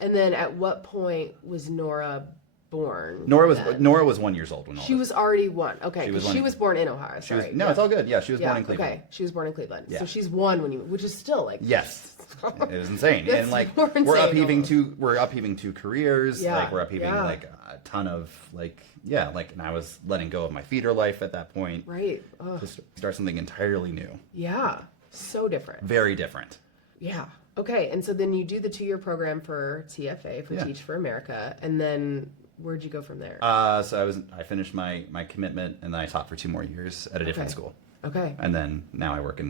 And then at what point was Nora born? Nora was 1 year old when she was already one. Okay, she was born in Ohio. Sorry. It's all good. Yeah, she was born in Cleveland. Okay, she was born in Cleveland. Yeah. So she's one which is still like it was insane. That's and like more we're insane upheaving two careers. Yeah. Like we're upheaving like a ton of and I was letting go of my theater life at that point. Right. To start something entirely new. Yeah. So different. Very different. Yeah. Okay, and so then you do the 2-year program for TFA, for Teach for America, and then where'd you go from there? So I finished my commitment, and then I taught for 2 more years at a different school. Okay. And then now I work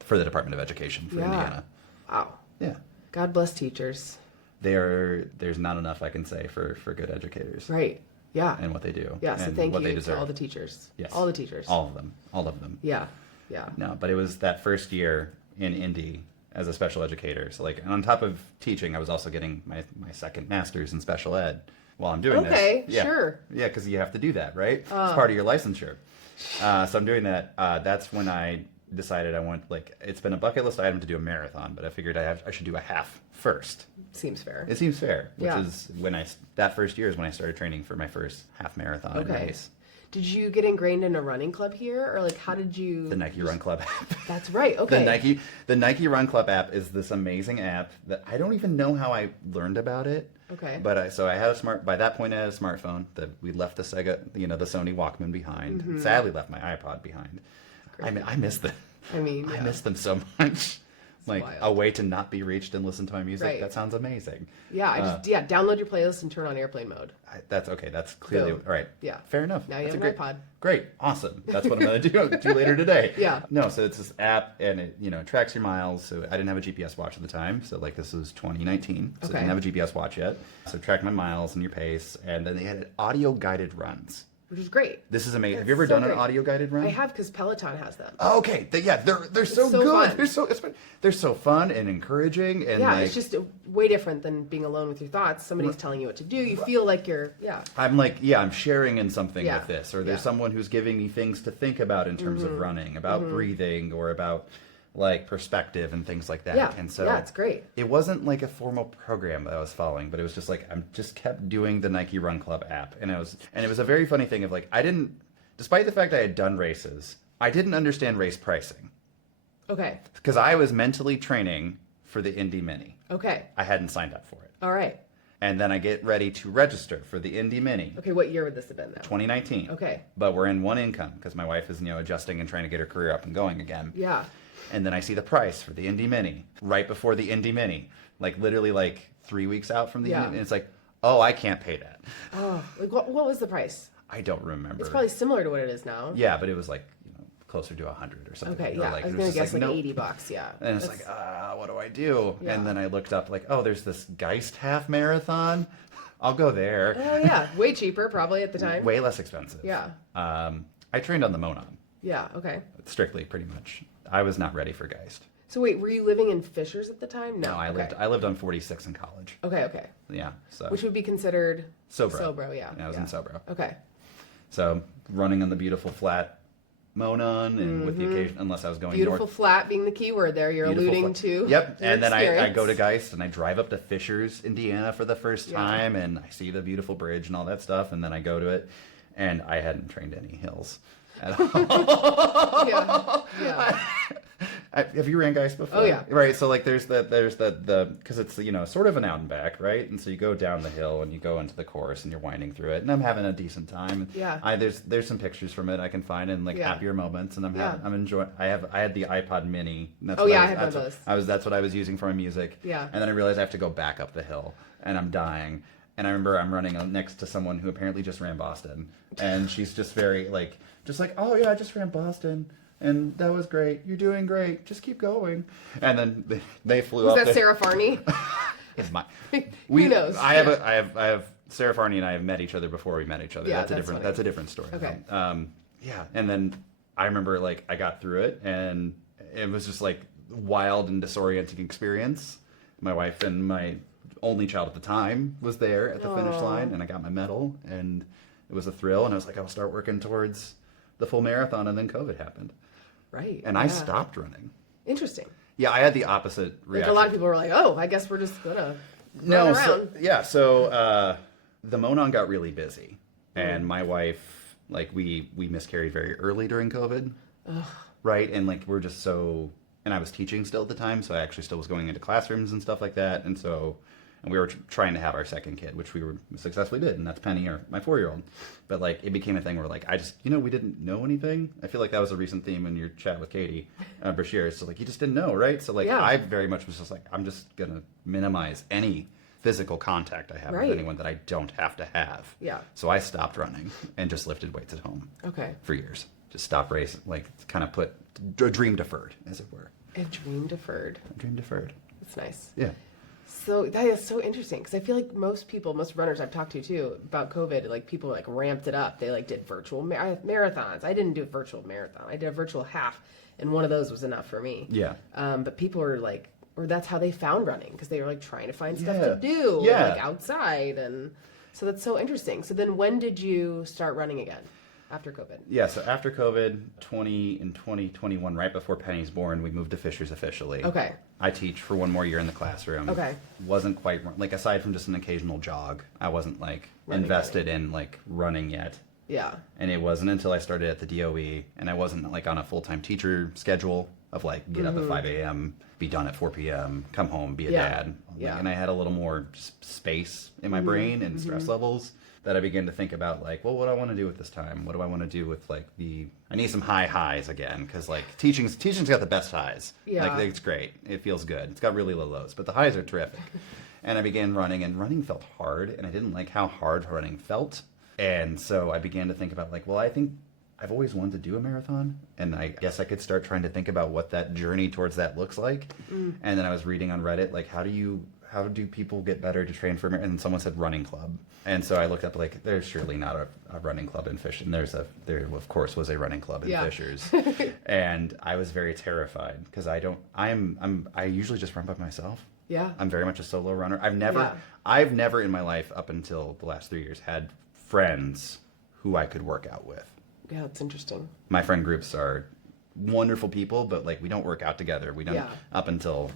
for the Department of Education for Indiana. Wow. Yeah. God bless teachers. There's not enough I can say for good educators. Right. Yeah. And what they do. Yeah, so and thank what you they deserve. to all the teachers. Yes. All the teachers. All of them. Yeah. Yeah. No, but it was that first year in Indy as a special educator. So like, and on top of teaching, I was also getting my second master's in special ed while I'm doing this. Okay, Yeah. sure. Yeah, because you have to do that, right? It's part of your licensure. So I'm doing that. That's when I decided it's been a bucket list item to do a marathon, but I figured I should do a half first. Seems fair. It seems fair, which is that first year is when I started training for my first half marathon race. Did you get ingrained in a running club here, or like how did you? The Nike Run Club app. That's right. Okay. The Nike Run Club app is this amazing app that I don't even know how I learned about it. Okay. But I had by that point I had a smartphone that we left the Sega, the Sony Walkman behind. Mm-hmm. Sadly left my iPod behind. Great. I miss them. I miss them so much. Like wild. a way to not be reached and listen to my music. Right. That sounds amazing. Yeah, download your playlist and turn on airplane mode. That's okay. That's clearly all right. Yeah. Fair enough. Now you have an iPod. Great. Awesome. That's what I'm going to do later today. Yeah. No, so it's this app and it tracks your miles. So I didn't have a GPS watch at the time. So like this was 2019. So I didn't have a GPS watch yet. So it tracked my miles and your pace. And then they had audio guided runs. which is great. This is amazing. That's Have you ever so done great. an audio guided run? I have, because Peloton has them. Oh, okay. They're so so good. fun. They're so fun and encouraging. And Yeah, like, it's just way different than being alone with your thoughts. Somebody's telling you what to do. You feel like you're, I'm like, I'm sharing in something Yeah. with this, or there's Yeah. someone who's giving me things to think about in terms of running, about breathing, or about like perspective and things like that. Yeah. And so Yeah, it's great. It wasn't like a formal program that I was following, but it was just like I'm just kept doing the Nike Run Club app, and it was a very funny thing of like despite the fact I had done races, I didn't understand race pricing Okay. because I was mentally training for the Indy Mini. Okay. I hadn't signed up for it. All right. And then I get ready to register for the Indy Mini. Okay, what year would this have been now? 2019. Okay. But we're in one income because my wife is, adjusting and trying to get her career up and going again. Yeah. And then I see the price for the Indy Mini right before the Indy Mini, like literally like 3 weeks out from the Yeah. Indy, and it's like, oh, I can't pay that. Oh, like what was the price? I don't remember. It's probably similar to what it is now. Yeah, but it was like closer to 100 or something. Okay, Or yeah. like, I was it going just to guess like nope. $80, yeah. And it's like, what do I do? Yeah. And then I looked up like, oh, there's this Geist half marathon. I'll go there. Oh, yeah. Way cheaper probably at the time. Way less expensive. Yeah. I trained on the Monon. Yeah, okay. Strictly, pretty much. I was not ready for Geist. So wait, were you living in Fishers at the time? No, I lived on 46 in college. Okay. Yeah, so Which would be considered Sobro. Sobro, yeah. Yeah, I was in Sobro. Okay. So running on the beautiful flat Monon, and with the occasion, unless I was going Beautiful north. flat being the key word there you're Beautiful alluding flat. to. Yep, your and then I experience. go to Geist and I drive up to Fishers, Indiana for the first Yeah. time, and I see the beautiful bridge and all that stuff, and then I go to it, and I hadn't trained any hills at all. Yeah. Have you ran Geist before? Oh, yeah. Right. So like, there's the because it's sort of an out and back, right? And so you go down the hill and you go into the course and you're winding through it, and I'm having a decent time. Yeah. There's some pictures from it I can find, and like Yeah. happier moments, and Yeah. I'm enjoying. I had the iPod Mini. And that's Oh, what yeah, I I had one of those. That's what I was using for my music. Yeah. And then I realized I have to go back up the hill, and I'm dying. And I remember I'm running next to someone who apparently just ran Boston, and she's just very like, oh yeah, I just ran Boston. And that was great. You're doing great. Just keep going. And then they flew up. Was that Sarah Farney? It's my. Who knows? I have Sarah Farney and I have met each other before we met each other. Yeah, that's funny. a different story. Okay. Yeah. And then I remember like I got through it, and it was just like wild and disorienting experience. My wife and my only child at the time was there at the finish line, and I got my medal, and it was a thrill. And I was like, I'll start working towards the full marathon, and then COVID happened. Right. And I stopped running. Interesting. Yeah, I had the opposite reaction. Like a lot of people were like, "Oh, I guess we're just gonna No, run around." so the Monon got really busy, and my wife, like, we miscarried very early during COVID, right? And like we're just so, and I was teaching still at the time, so I actually still was going into classrooms and stuff like that, and we were trying to have our second kid, which we successfully did, and that's Penny, or my 4-year-old. But like it became a thing where like I just we didn't know anything. I feel like that was a recent theme in your chat with Katie Brashear. So like you just didn't know, right? So like Yeah. I very much was just like, I'm just gonna minimize any physical contact I have Right. with anyone that I don't have to have. Yeah. So I stopped running and just lifted weights at home Okay. for years. Just stopped racing, like kind of put a dream deferred, as it were. A dream deferred. A dream deferred. That's nice. Yeah. So that is so interesting because I feel like most runners I've talked to too about COVID, like people like ramped it up. They like did virtual marathons. I didn't do a virtual marathon. I did a virtual half, and one of those was enough for me. Yeah. But people were like, or that's how they found running because they were like trying to find stuff Yeah. to do, Yeah. like outside, and so that's so interesting. So then, when did you start running again after COVID? Yeah, so after COVID, 2021, right before Penny's born, we moved to Fishers officially. Okay. I teach for one more year in the classroom. Okay. Wasn't quite, like, aside from just an occasional jog, I wasn't, like, invested in, like, running yet. Yeah. And it wasn't until I started at the DOE, and I wasn't, like, on a full-time teacher schedule of, like, get up at 5 a.m., be done at 4 p.m., come home, be a Yeah. dad. Like, Yeah. and I had a little more space in my brain and stress levels that I began to think about, like, well, what do I want to do with this time? What do I want to do with, like, I need some high highs again, because, like, teaching's got the best highs. Yeah. Like, it's great. It feels good. It's got really low lows, but the highs are terrific. And I began running, and running felt hard, and I didn't like how hard running felt. And so I began to think about, like, well, I think I've always wanted to do a marathon, and I guess I could start trying to think about what that journey towards that looks like. And then I was reading on Reddit, like, how do how do people get better to train for? And someone said running club, and so I looked up like there's surely not a running club in Fishers. And there of course was a running club in Fishers, and I was very terrified because I usually just run by myself. Yeah. I'm very much a solo runner. I've never in my life up until the last 3 years had friends who I could work out with. Yeah, that's interesting. My friend groups are wonderful people, but like we don't work out together. We don't up until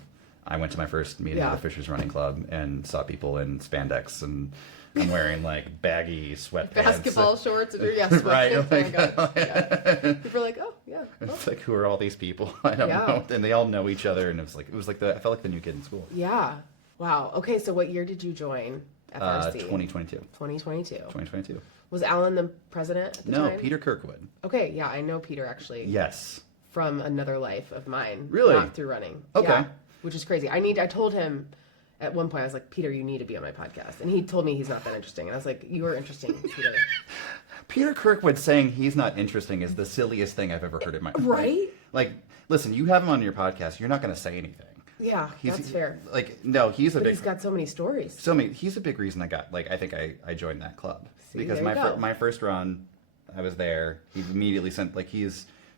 I went to my first meeting of the Fishers Running Club and saw people in spandex, and I'm wearing like baggy sweatpants. Basketball shorts or sweatpants. Right. Oh my God. Yeah. People are like, oh yeah. Well. It's like, who are all these people? I don't know. And they all know each other, and it was like I felt like the new kid in school. Yeah. Wow. Okay, so what year did you join FRC? 2022. 2022. Was Alan the president at the time? No, Peter Kirkwood. Okay, yeah, I know Peter actually. Yes. From another life of mine. Really? Not through running. Okay. Yeah, which is crazy. I told him at one point, I was like, Peter, you need to be on my podcast. And he told me he's not that interesting. And I was like, you are interesting, Peter. Peter Kirkwood saying he's not interesting is the silliest thing I've ever heard in my life. Right? Like, listen, you have him on your podcast. You're not going to say anything. Yeah, that's fair. Like, no, he's got so many stories. He's a big reason I think I joined that club. See, because my first run, I was there. He immediately sent, like,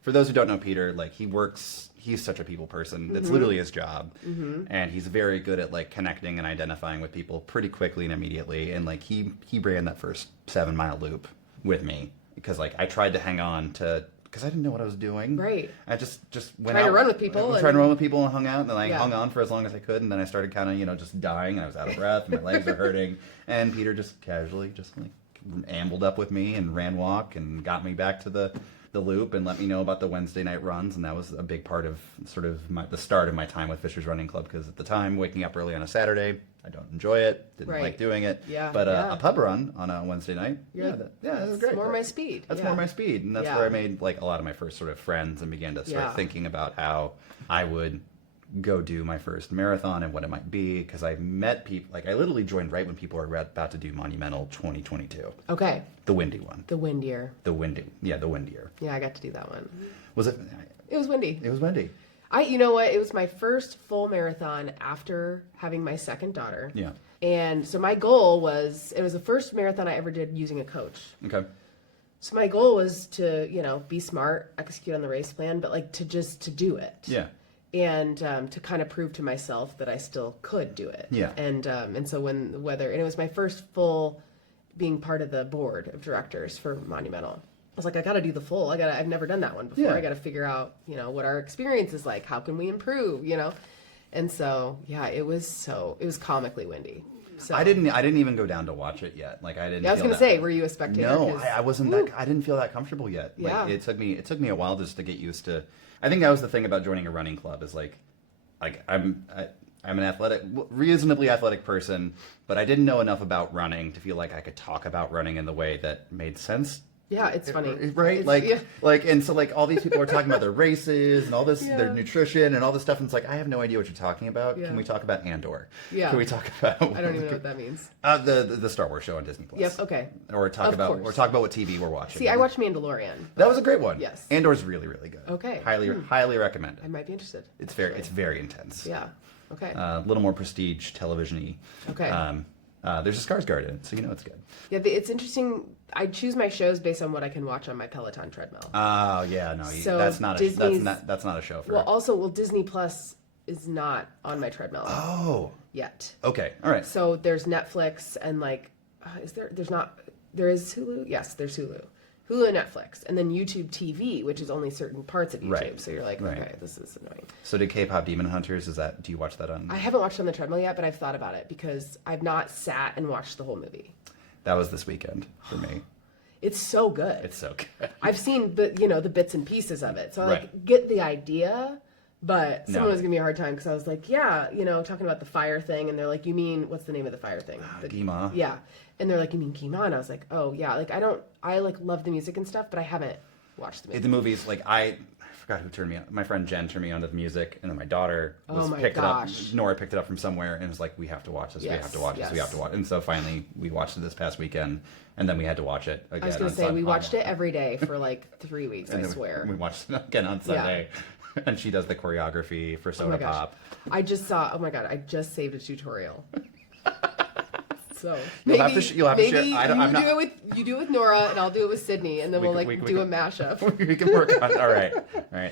for those who don't know Peter, like, he's such a people person. That's literally his job. Mm-hmm. And he's very good at, like, connecting and identifying with people pretty quickly and immediately. And, like, he ran that first 7-mile loop with me because, like, I tried to hang on to, because I didn't know what I was doing. Right. I just went out. Trying to run with people. Trying to run with people and hung out. And then I hung on for as long as I could. And then I started kind of, just dying. And I was out of breath. And my legs were hurting. And Peter just casually ambled up with me and ran walk and got me back to the loop and let me know about the Wednesday night runs. And that was a big part of sort of the start of my time with Fishers Running Club, because at the time, waking up early on a Saturday, I don't enjoy it, didn't like doing it. Yeah. But a pub run on a Wednesday night, that was great. More my speed. That's more my speed. And that's where I made like a lot of my first sort of friends and began to start thinking about how I would go do my first marathon and what it might be, because I met people, like I literally joined right when people were about to do Monumental 2022. Okay. The windy one. The wind year. The windy year. Yeah, I got to do that one. Was it? It was windy. It was windy. You know what? It was my first full marathon after having my second daughter. Yeah. And so my goal was, it was the first marathon I ever did using a coach. Okay. So my goal was to, be smart, execute on the race plan, but like to do it. Yeah. And to kind of prove to myself that I still could do it. Yeah. And so and it was my first full being part of the board of directors for Monumental. I was like, I got to do the full. I've never done that one before. Yeah. I got to figure out, what our experience is like. How can we improve, And so, it was comically windy. So I didn't even go down to watch it yet. Like I didn't. Yeah, I was going to say, were you a spectator? No, I wasn't. I didn't feel that comfortable yet. Yeah. Like, it took me a while just to get used to. I think that was the thing about joining a running club is like I'm an reasonably athletic person, but I didn't know enough about running to feel like I could talk about running in the way that made sense. Yeah, it's funny, right? And so all these people are talking about their races and all this, their nutrition and all this stuff, and it's like I have no idea what you're talking about. Yeah. Can we talk about Andor? Yeah. Can we talk about? I don't even know what that means. The Star Wars show on Disney Plus. Yep. Okay. Or talk about what TV we're watching. See, I watched Mandalorian. That was a great one. Yes. Andor's really, really good. Okay. Highly recommend it. I might be interested. It's very intense. Yeah. Okay. A little more prestige television-y. Okay. There's a Skarsgård in it, so it's good. Yeah, it's interesting. I choose my shows based on what I can watch on my Peloton treadmill. Oh yeah, no, so that's not a show for. Well, Disney Plus is not on my treadmill. Oh. Yet. Okay. All right. So there's Netflix and there is Hulu. Yes, there's Hulu. Hulu and Netflix, and then YouTube TV, which is only certain parts of YouTube. Right. So you're like, okay, this is annoying. So did K-pop Demon Hunters, do you watch that on? I haven't watched it on the treadmill yet, but I've thought about it because I've not sat and watched the whole movie. That was this weekend for me. It's so good. It's so good. I've seen the bits and pieces of it, so I get the idea. But someone was giving me a hard time because I was like, talking about the fire thing, and they're like, you mean what's the name of the fire thing? Gima. Yeah. And they're like, you mean Gima? And I was like, oh yeah, I love the music and stuff, but I haven't watch the movie. The movies, like I forgot who turned me on. My friend Jen turned me on to the music, and then my daughter picked it up. Nora picked it up from somewhere and was like, "We have to watch this. We have to watch this. We have to watch." And so finally, we watched it this past weekend, and then we had to watch it again. I was going to say we watched it every day for like 3 weeks. I swear. We watched it again on Sunday, and she does the choreography for Soda Pop. I just saw. Oh my god! I just saved a tutorial. So you'll have to share. You do it with Nora, and I'll do it with Sydney, and then we'll do a mashup. We can work on. All right.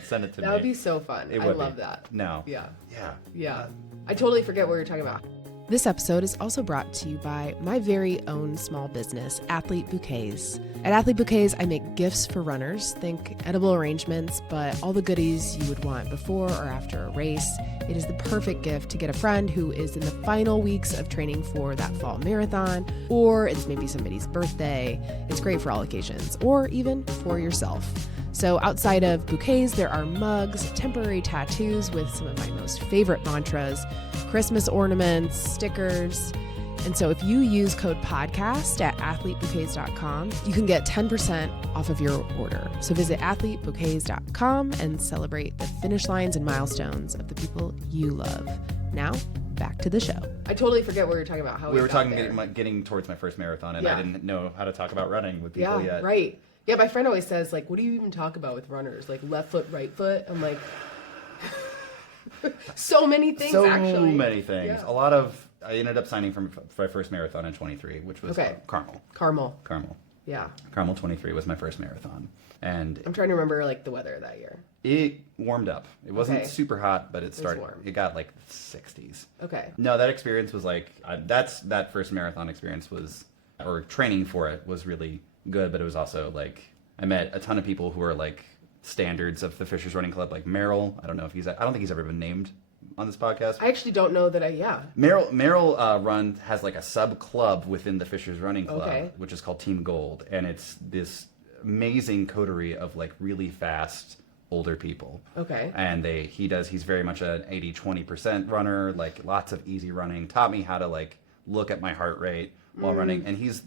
Send it to me. That would be so fun. I love that. No. Yeah. I totally forget what you're talking about. This episode is also brought to you by my very own small business, Athlete Bouquets. At Athlete Bouquets, I make gifts for runners. Think edible arrangements, but all the goodies you would want before or after a race. It is the perfect gift to get a friend who is in the final weeks of training for that fall marathon, or it's maybe somebody's birthday. It's great for all occasions, or even for yourself. So outside of bouquets, there are mugs, temporary tattoos with some of my most favorite mantras, Christmas ornaments, stickers. And so if you use code podcast at athletebouquets.com, you can get 10% off of your order. So visit athletebouquets.com and celebrate the finish lines and milestones of the people you love. Now, back to the show. I totally forget what we were talking about. We were talking getting towards my first marathon, and I didn't know how to talk about running with people yet. Right. Yeah, my friend always says, like, what do you even talk about with runners? Like, left foot, right foot? I'm like, so many things, actually. So many things. Yeah. A lot of, I ended up signing for my first marathon in 23, which was Carmel. Yeah. Carmel 23 was my first marathon. And I'm trying to remember, like, the weather that year. It warmed up. It wasn't super hot, but it started, it got, like, 60s. Okay. No, that experience was, like, that first marathon experience was, or training for it was really good, but it was also like I met a ton of people who are like standards of the Fishers Running Club, like Merrill. I don't think he's ever been named on this podcast. I actually don't know that Merrill has like a sub club within the Fishers Running Club, which is called Team Gold, and it's this amazing coterie of like really fast older people. Okay. And he's very much an 80-20% runner, like lots of easy running. Taught me how to like look at my heart rate while running, and he's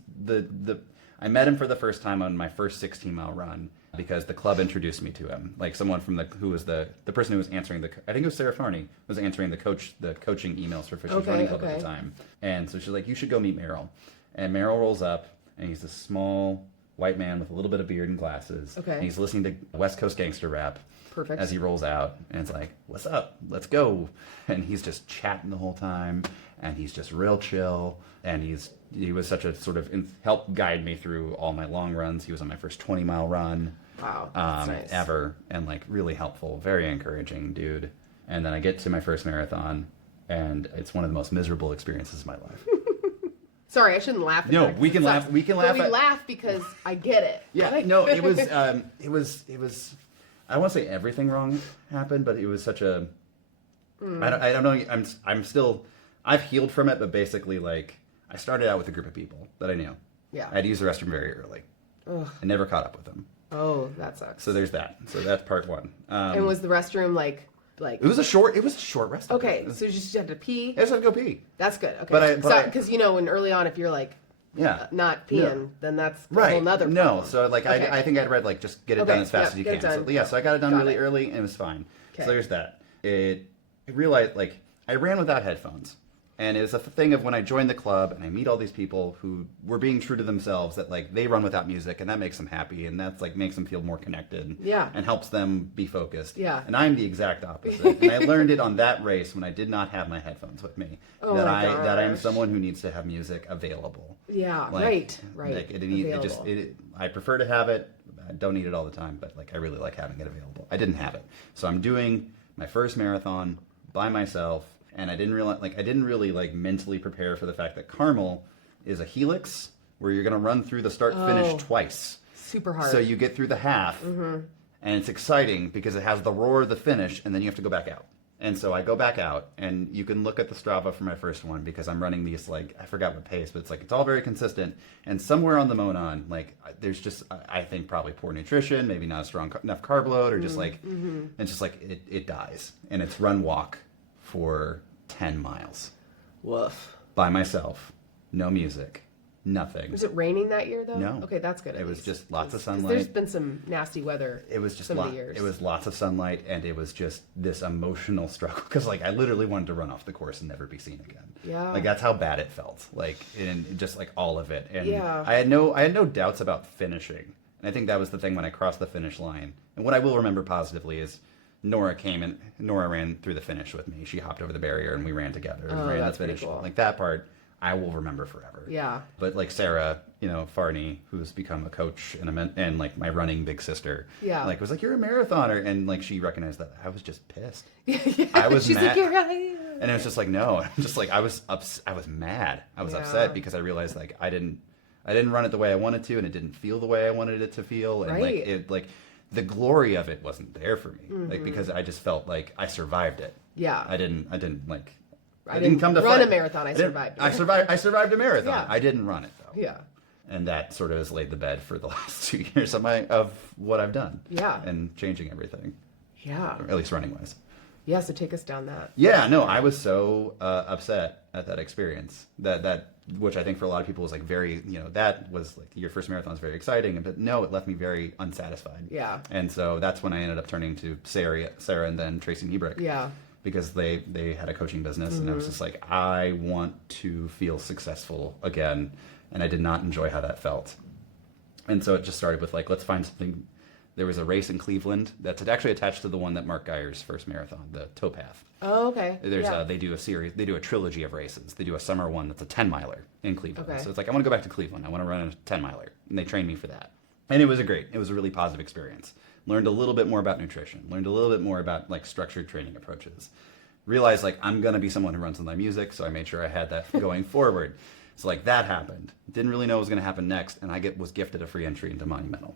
I met him for the first time on my first 16-mile run because the club introduced me to him. Like someone from who was the person who was answering I think it was Sarah Farney, was answering the coaching emails for Fishers Running Club at the time. And so she's like, you should go meet Merrill. And Merrill rolls up, and he's this small white man with a little bit of beard and glasses. Okay. And he's listening to West Coast gangster rap. Perfect. As he rolls out, and it's like, what's up? Let's go. And he's just chatting the whole time, and he's just real chill, and he was such a sort of helped guide me through all my long runs. He was on my first 20-mile run. Wow, that's nice. Ever, and like really helpful, very encouraging dude. And then I get to my first marathon, and it's one of the most miserable experiences of my life. Sorry, I shouldn't laugh. No, we can laugh. We can laugh. But we laugh because I get it. Yeah, no, it was. I don't want to say everything wrong happened, but it was such a. I don't know. I've healed from it, but basically, like, I started out with a group of people that I knew. Yeah. I had to use the restroom very early. Ugh. I never caught up with them. Oh, that sucks. So there's that. So that's part one. And was the restroom like? It was a short restroom. Okay, so you just had to pee. I just had to go pee. That's good. Okay, because when early on, if you're like. Yeah. Not peeing, then that's a whole nother problem. No, so like I think I'd read like just get it done as fast as you can. So I got it done really early and it was fine. Okay. So there's that. I realized like I ran without headphones. And it was a thing of when I joined the club and I meet all these people who were being true to themselves, that like they run without music and that makes them happy and that's like makes them feel more connected. Yeah. And helps them be focused. Yeah. And I'm the exact opposite. And I learned it on that race when I did not have my headphones with me. Oh that I am someone who needs to have music available. Yeah. Like, right. Like I prefer to have it. I don't need it all the time, but like I really like having it available. I didn't have it. So I'm doing my first marathon by myself. And I didn't really mentally prepare for the fact that Carmel is a helix where you're going to run through the start finish twice. Super hard. So you get through the half, and it's exciting because it has the roar of the finish, and then you have to go back out. And so I go back out, and you can look at the Strava for my first one because I'm running these like I forgot what pace, but it's like it's all very consistent. And somewhere on the Monon, like there's just I think probably poor nutrition, maybe not a strong enough carb load, or just like it's just like it dies, and it's run walk for 10 miles. Woof. By myself. No music. Nothing. Was it raining that year though? No. Okay, that's good. It was just lots of 'Cause sunlight. there's been some nasty weather. It was just some of the years. It was lots of sunlight, and it was just this emotional struggle because like I literally wanted to run off the course and never be seen again. Yeah. Like that's how bad it felt. Like and just like all of it. And Yeah. I had no doubts about finishing. And I think that was the thing when I crossed the finish line. And what I will remember positively is Nora came and Nora ran through the finish with me. She hopped over the barrier and we ran together and ran the that's pretty finish. cool. Like that part I will remember forever. Yeah. But like Sarah, Farney, who's become a coach and like my running big sister, Yeah. like was like, you're a marathoner, and like she recognized that. I was just pissed. Yeah. I was She's mad, like, you're right. and it was just like no, I'm just like I was mad. I was Yeah. upset because I realized like I didn't run it the way I wanted to, and it didn't feel the way I wanted it to feel, and Right. like the glory of it wasn't there for me, like because I just felt like I survived it. Yeah. I didn't I didn't come to run fight. a marathon. I survived. I survived a marathon. Yeah. I didn't run it though. Yeah. And that sort of has laid the bed for the last 2 years of what I've done. Yeah. And changing everything, Yeah. or at least running wise. Yeah. So take us down that. Yeah, no, I was so upset at that experience. That which I think for a lot of people was like very, that was like your first marathon is very exciting, but no, it left me very unsatisfied. Yeah. And so that's when I ended up turning to Sarah and then Tracy Niebrick. Yeah. Because they had a coaching business, and I was just like, I want to feel successful again, and I did not enjoy how that felt. And so it just started with like, let's find something. There was a race in Cleveland that's actually attached to the one that Mark Geyer's first marathon, the Towpath. Oh, okay. There's yeah. they do a series, they do a trilogy of races. They do a summer one that's a 10-miler in Cleveland. Okay. So it's like, I want to go back to Cleveland. I want to run a 10-miler. And they trained me for that. And it was a really positive experience. Learned a little bit more about nutrition. Learned a little bit more about like structured training approaches. Realized like I'm going to be someone who runs with my music, so I made sure I had that going forward. So like that happened. Didn't really know what was going to happen next, and I was gifted a free entry into Monumental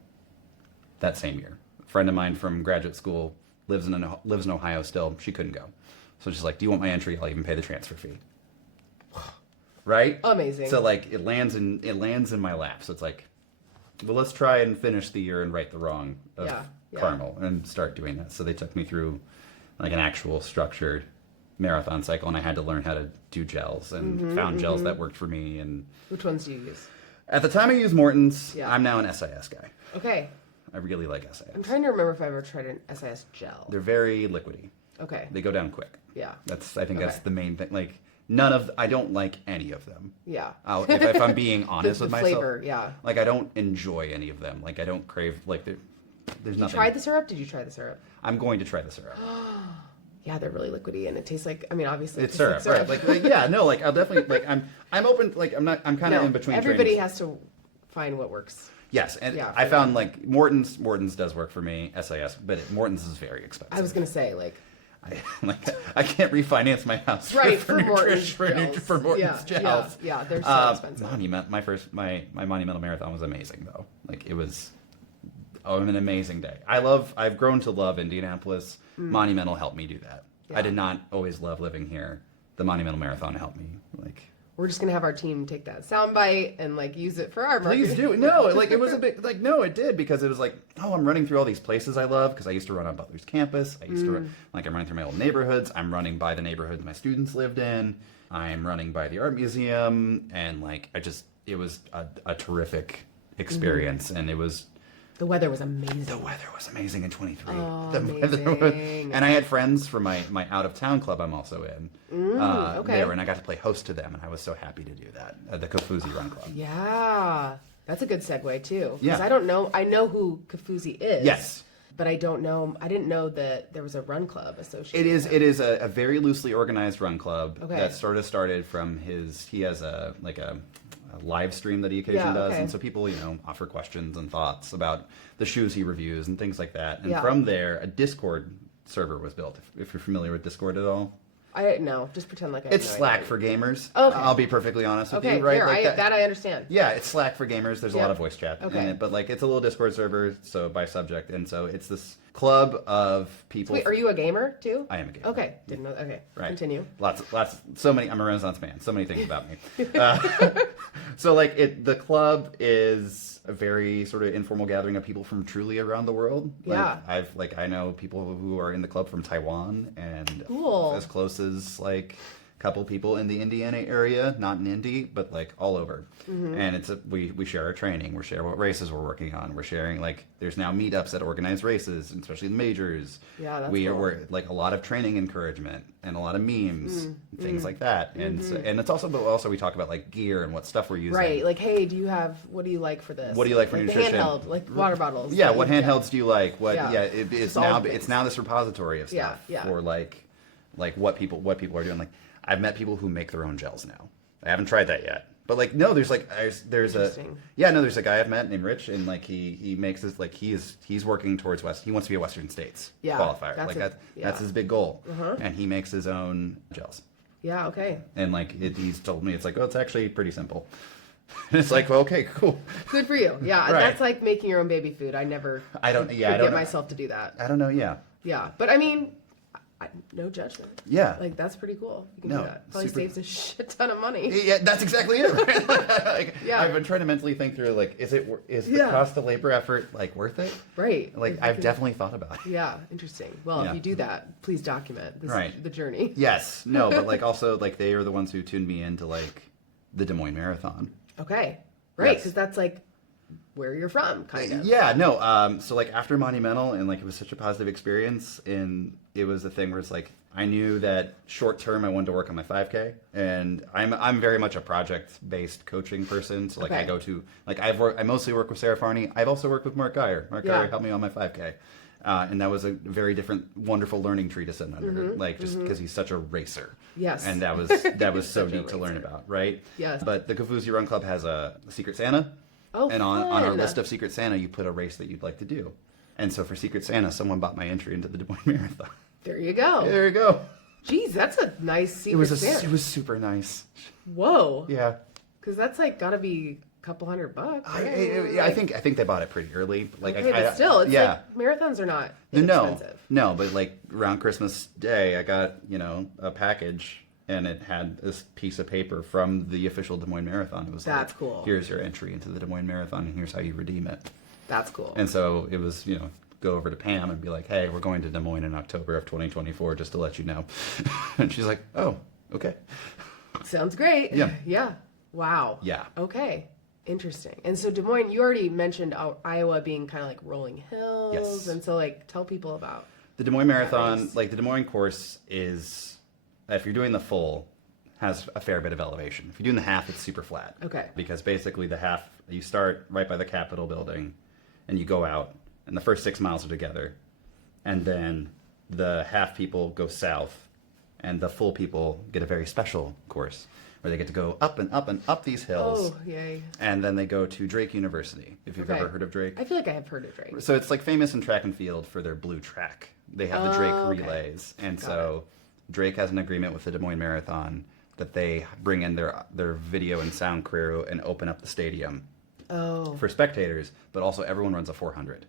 that same year. A friend of mine from graduate school lives in Ohio still. She couldn't go. So she's like, do you want my entry? I'll even pay the transfer fee. Right? Amazing. So like it lands in my lap. So it's like, well, let's try and finish the year and right the wrong of Carmel and start doing that. So they took me through like an actual structured marathon cycle, and I had to learn how to do gels and found gels that worked for me. And Which ones do you use? at the time I used Morton's. Yeah. I'm now an SIS guy. Okay. I really like SIS. I'm trying to remember if I ever tried an SIS gel. They're very liquidy. Okay. They go down quick. Yeah. I think that's Okay. the main thing. Like I don't like any of them. Yeah. If I'm being honest the with myself. flavor, yeah. Like I don't enjoy any of them. Like I don't crave like there's nothing. Tried the syrup? Did you try the syrup? I'm going to try the syrup. Yeah, they're really liquidy, and it tastes like. I mean, obviously, It's it tastes syrup, right? Like yeah, no, like I'll definitely like I'm open. Like I'm kind of in between. Everybody trainings. has to find what works. Yes, and Yeah, I for found them. like Morton's does work for me, SIS, but Morton's is very expensive. I was gonna say like. I can't refinance my house Right, for Morton's nutrition, gels. for Morton's Yeah, gels. yeah, they're so expensive. My Monumental Marathon was amazing though. Like it was an amazing day. I've grown to love Indianapolis. Monumental helped me do that. Yeah. I did not always love living here. The Monumental Marathon helped me. Like We're just gonna have our team take that soundbite and like use it for our marketing. please do. No, like it was a bit like no, it did because it was like, oh, I'm running through all these places I love because I used to run on Butler's campus. I used to run, like I'm running through my old neighborhoods. I'm running by the neighborhoods my students lived in. I'm running by the art museum, and like it was a terrific experience, and it was. The weather was amazing. The weather was amazing in 23. Oh, The weather was, amazing. and I had friends from my out of town club I'm also in. Okay. There, and I got to play host to them, and I was so happy to do that at the Kofuzi Run Club. Yeah, that's a good segue too. Because Yeah. I don't know. I know who Kofuzi is. Yes. But I don't know. I didn't know that there was a run club associated. It is a very loosely organized run club Okay. that sort of started from he has a live stream that he occasionally does, okay. and so people offer questions and thoughts about the shoes he reviews and things like that. And Yeah. from there, a Discord server was built. If you're familiar with Discord at all, I didn't know. Just pretend like I. it's have no Slack idea. for gamers. Okay. I'll be perfectly honest with Okay, you, right? here, Like that I understand. Yeah, it's Slack for gamers. There's a lot Yep. of voice chat in Okay. it, but like it's a little Discord server, so by subject, and so it's this club of people. Wait, are you a gamer too? I am a gamer. Okay, didn't know. Okay, Right. continue. Lots. So many. I'm a Renaissance man. So many things about me. So like the club is a very sort of informal gathering of people from truly around the world. Yeah. I know people who are in the club from Taiwan and Cool. as close as like a couple people in the Indiana area, not in Indy, but like all over. And we share our training. We share what races we're working on. We're sharing, like, there's now meetups that organize races, especially the majors. Yeah, that's we cool. We're like a lot of training encouragement and a lot of memes, things like that. And and it's also we talk about like gear and what stuff we're using. Right, like, hey, what do you like for this? What do you like for like nutrition? The handheld, like water bottles. Yeah, what handhelds do you like? What? Yeah. It's all now this repository of stuff for like what people are doing. Like, I've met people who make their own gels now. I haven't tried that yet, but like no, there's a guy I've met named Rich, and like he makes this, like, he's working towards he wants to be a Western States qualifier. That's his big goal, and he makes his own gels. Yeah. Okay. And like he's told me, it's like, oh, it's actually pretty simple. And it's like, well, okay, cool. Good for you. Yeah, Right. That's like making your own baby food. I don't get myself to do that. I don't know. Yeah. Yeah, but I mean, no judgment. Yeah. Like, that's pretty cool. You can do that. Probably saves a shit ton of money. Yeah, that's exactly it. Right? Like, Yeah. I've been trying to mentally think through, like, is the cost of labor effort, like, worth it? Right. Like, I've definitely thought about it. Yeah, interesting. Well, Yeah. if you do that, please document the journey. Yes. No, but like also, like, they are the ones who tuned me into like the Des Moines Marathon. Okay. Right, Yes. because that's like where you're from, kind of. Yeah, no. So like after Monumental, and like it was such a positive experience, and it was a thing where it's like I knew that short term I wanted to work on my 5K, and I'm very much a project based coaching person. So like I go to like I mostly work with Sarah Farney. I've also worked with Mark Geyer. Mark Geyer helped me on my 5K. And that was a very different, wonderful learning tree to sit under, like just because he's such a racer. Yes. And that was so neat to learn about, right? Yes. But the Kafuzi Run Club has a Secret Santa. Oh, and on our fun. list of Secret Santa, you put a race that you'd like to do. And so for Secret Santa, someone bought my entry into the Des Moines Marathon. There you go. There you go. Jeez, that's a nice Secret Santa. It was super nice. Whoa. Yeah. Because that's like got to be a couple $100. Right? I think they bought it pretty early. Like, okay, but still, it's like marathons are not inexpensive. No, but like around Christmas Day, I got, a package, and it had this piece of paper from the official Des Moines Marathon. It was That's like, cool. Here's your entry into the Des Moines Marathon, and here's how you redeem it. That's cool. And so it was, go over to Pam and be like, hey, we're going to Des Moines in October of 2024, just to let you know. And she's like, oh, okay. Sounds great. Yeah. Yeah. Wow. Yeah. Okay. Interesting. And so Des Moines, you already mentioned Iowa being kind of like rolling hills. Yes. And so like tell people about the Des Moines Marathon. Like the Des Moines course is, if you're doing the full, has a fair bit of elevation. If you're doing the half, it's super flat. Okay. Because basically the half, you start right by the Capitol building and you go out, and the first 6 miles are together. And then the half people go south, and the full people get a very special course where they get to go up and up and up these hills. Oh, yay. And then they go to Drake University, if you've ever heard of Drake. I feel like I have heard of Drake. So it's like famous in track and field for their blue track. They have the Drake relays. And so Drake has an agreement with the Des Moines Marathon that they bring in their video and sound crew and open up the stadium for spectators, but also everyone runs a 400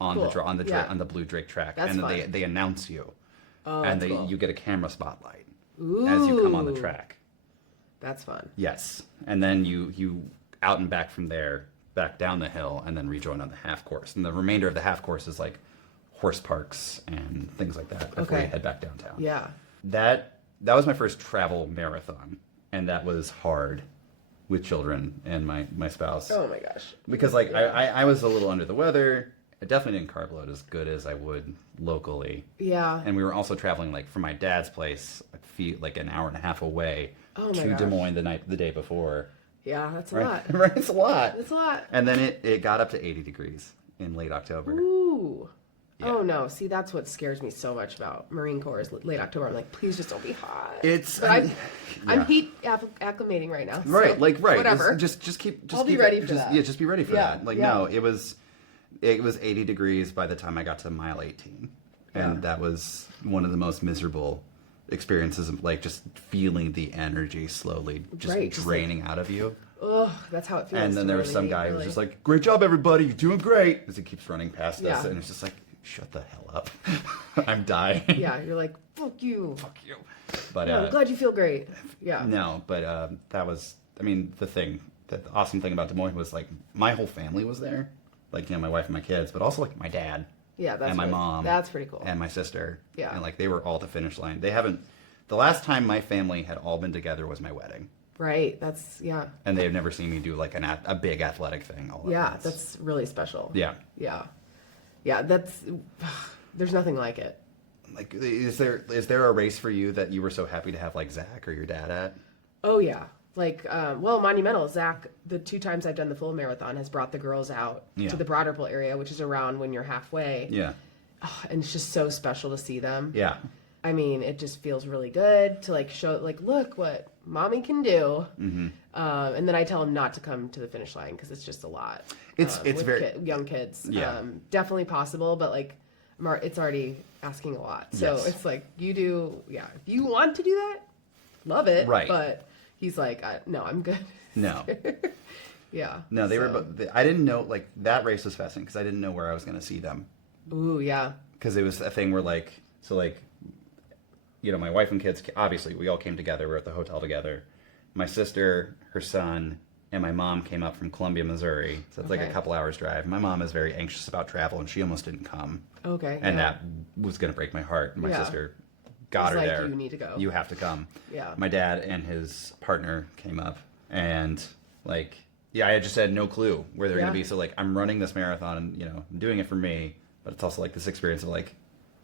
on the blue Drake track. That's and fun. they announce you. Oh, and that's cool. you get a camera spotlight Ooh. as you come on the track. That's fun. Yes. And then you out and back from there, back down the hill, and then rejoin on the half course. And the remainder of the half course is like horse parks and things like that before you head back downtown. Yeah. That was my first travel marathon, and that was hard with children and my spouse. Oh my gosh. Because like I was a little under the weather. I definitely didn't carb load as good as I would locally. Yeah. And we were also traveling like from my dad's place, like an hour and a half away Oh my to gosh. Des Moines the day before. Yeah, that's a Right? lot. Right, it's a lot. That's a lot. And then it got up to 80 degrees in late October. Ooh. Yeah. Oh no! See, that's what scares me so much about Marine Corps is late October. I'm like, please just don't be hot. I'm heat acclimating right now. Right, so like right. Whatever. Just keep. I'll be keep ready it, for that. Yeah, just be ready for Yeah, that. Like yeah. no, it was 80 degrees by the time I got to mile 18, and that was one of the most miserable experiences of like just feeling the energy slowly just draining out of you. Ugh, that's how it feels. And then there was some guy who was just like, "Great job, everybody! You're doing great!" As he keeps running past us, and it's just like, "Shut the hell up! I'm dying." Yeah, you're like, "Fuck you, fuck you." But no, I'm glad you feel great. Yeah. No, but that was, I mean, the awesome thing about Des Moines was like my whole family was there, like my wife and my kids, but also like my dad. Yeah, that's and my mom. That's pretty cool. And my sister. Yeah. And like they were all at the finish line. They haven't the last time my family had all been together was my wedding. Right. That's, And they've never seen me do like a big athletic thing all at once. That's really special. Yeah. Yeah. Yeah. There's nothing like it. Like, is there a race for you that you were so happy to have like Zach or your dad at? Oh, yeah. Like, Monumental, Zach, the 2 times I've done the full marathon, has brought the girls out to the Broderpool area, which is around when you're halfway. Yeah. Oh, and it's just so special to see them. Yeah. I mean, it just feels really good to like show, like, look what mommy can do. Mm-hmm. And then I tell them not to come to the finish line because it's just a lot. It's very young kids. Yeah. Definitely possible, but like, it's already asking a lot. So it's like, you do, if you want to do that, love it. Right. But he's like, no, I'm good. No. Yeah. No, they were. I didn't know, like, that race was fascinating because I didn't know where I was going to see them. Ooh, yeah. Because it was a thing where, like, so, like, you know, my wife and kids, obviously, we all came together. We were at the hotel together. My sister, her son, and my mom came up from Columbia, Missouri. So it's like a couple hours drive. My mom is very anxious about travel, and she almost didn't come. Okay. And that was going to break my heart. And my sister got her like, there. You need to go. You have to come. Yeah. My dad and his partner came up, and, like, I just had no clue where they're going to be. So, like, I'm running this marathon, and, you know, I'm doing it for me, but it's also, like, this experience of, like,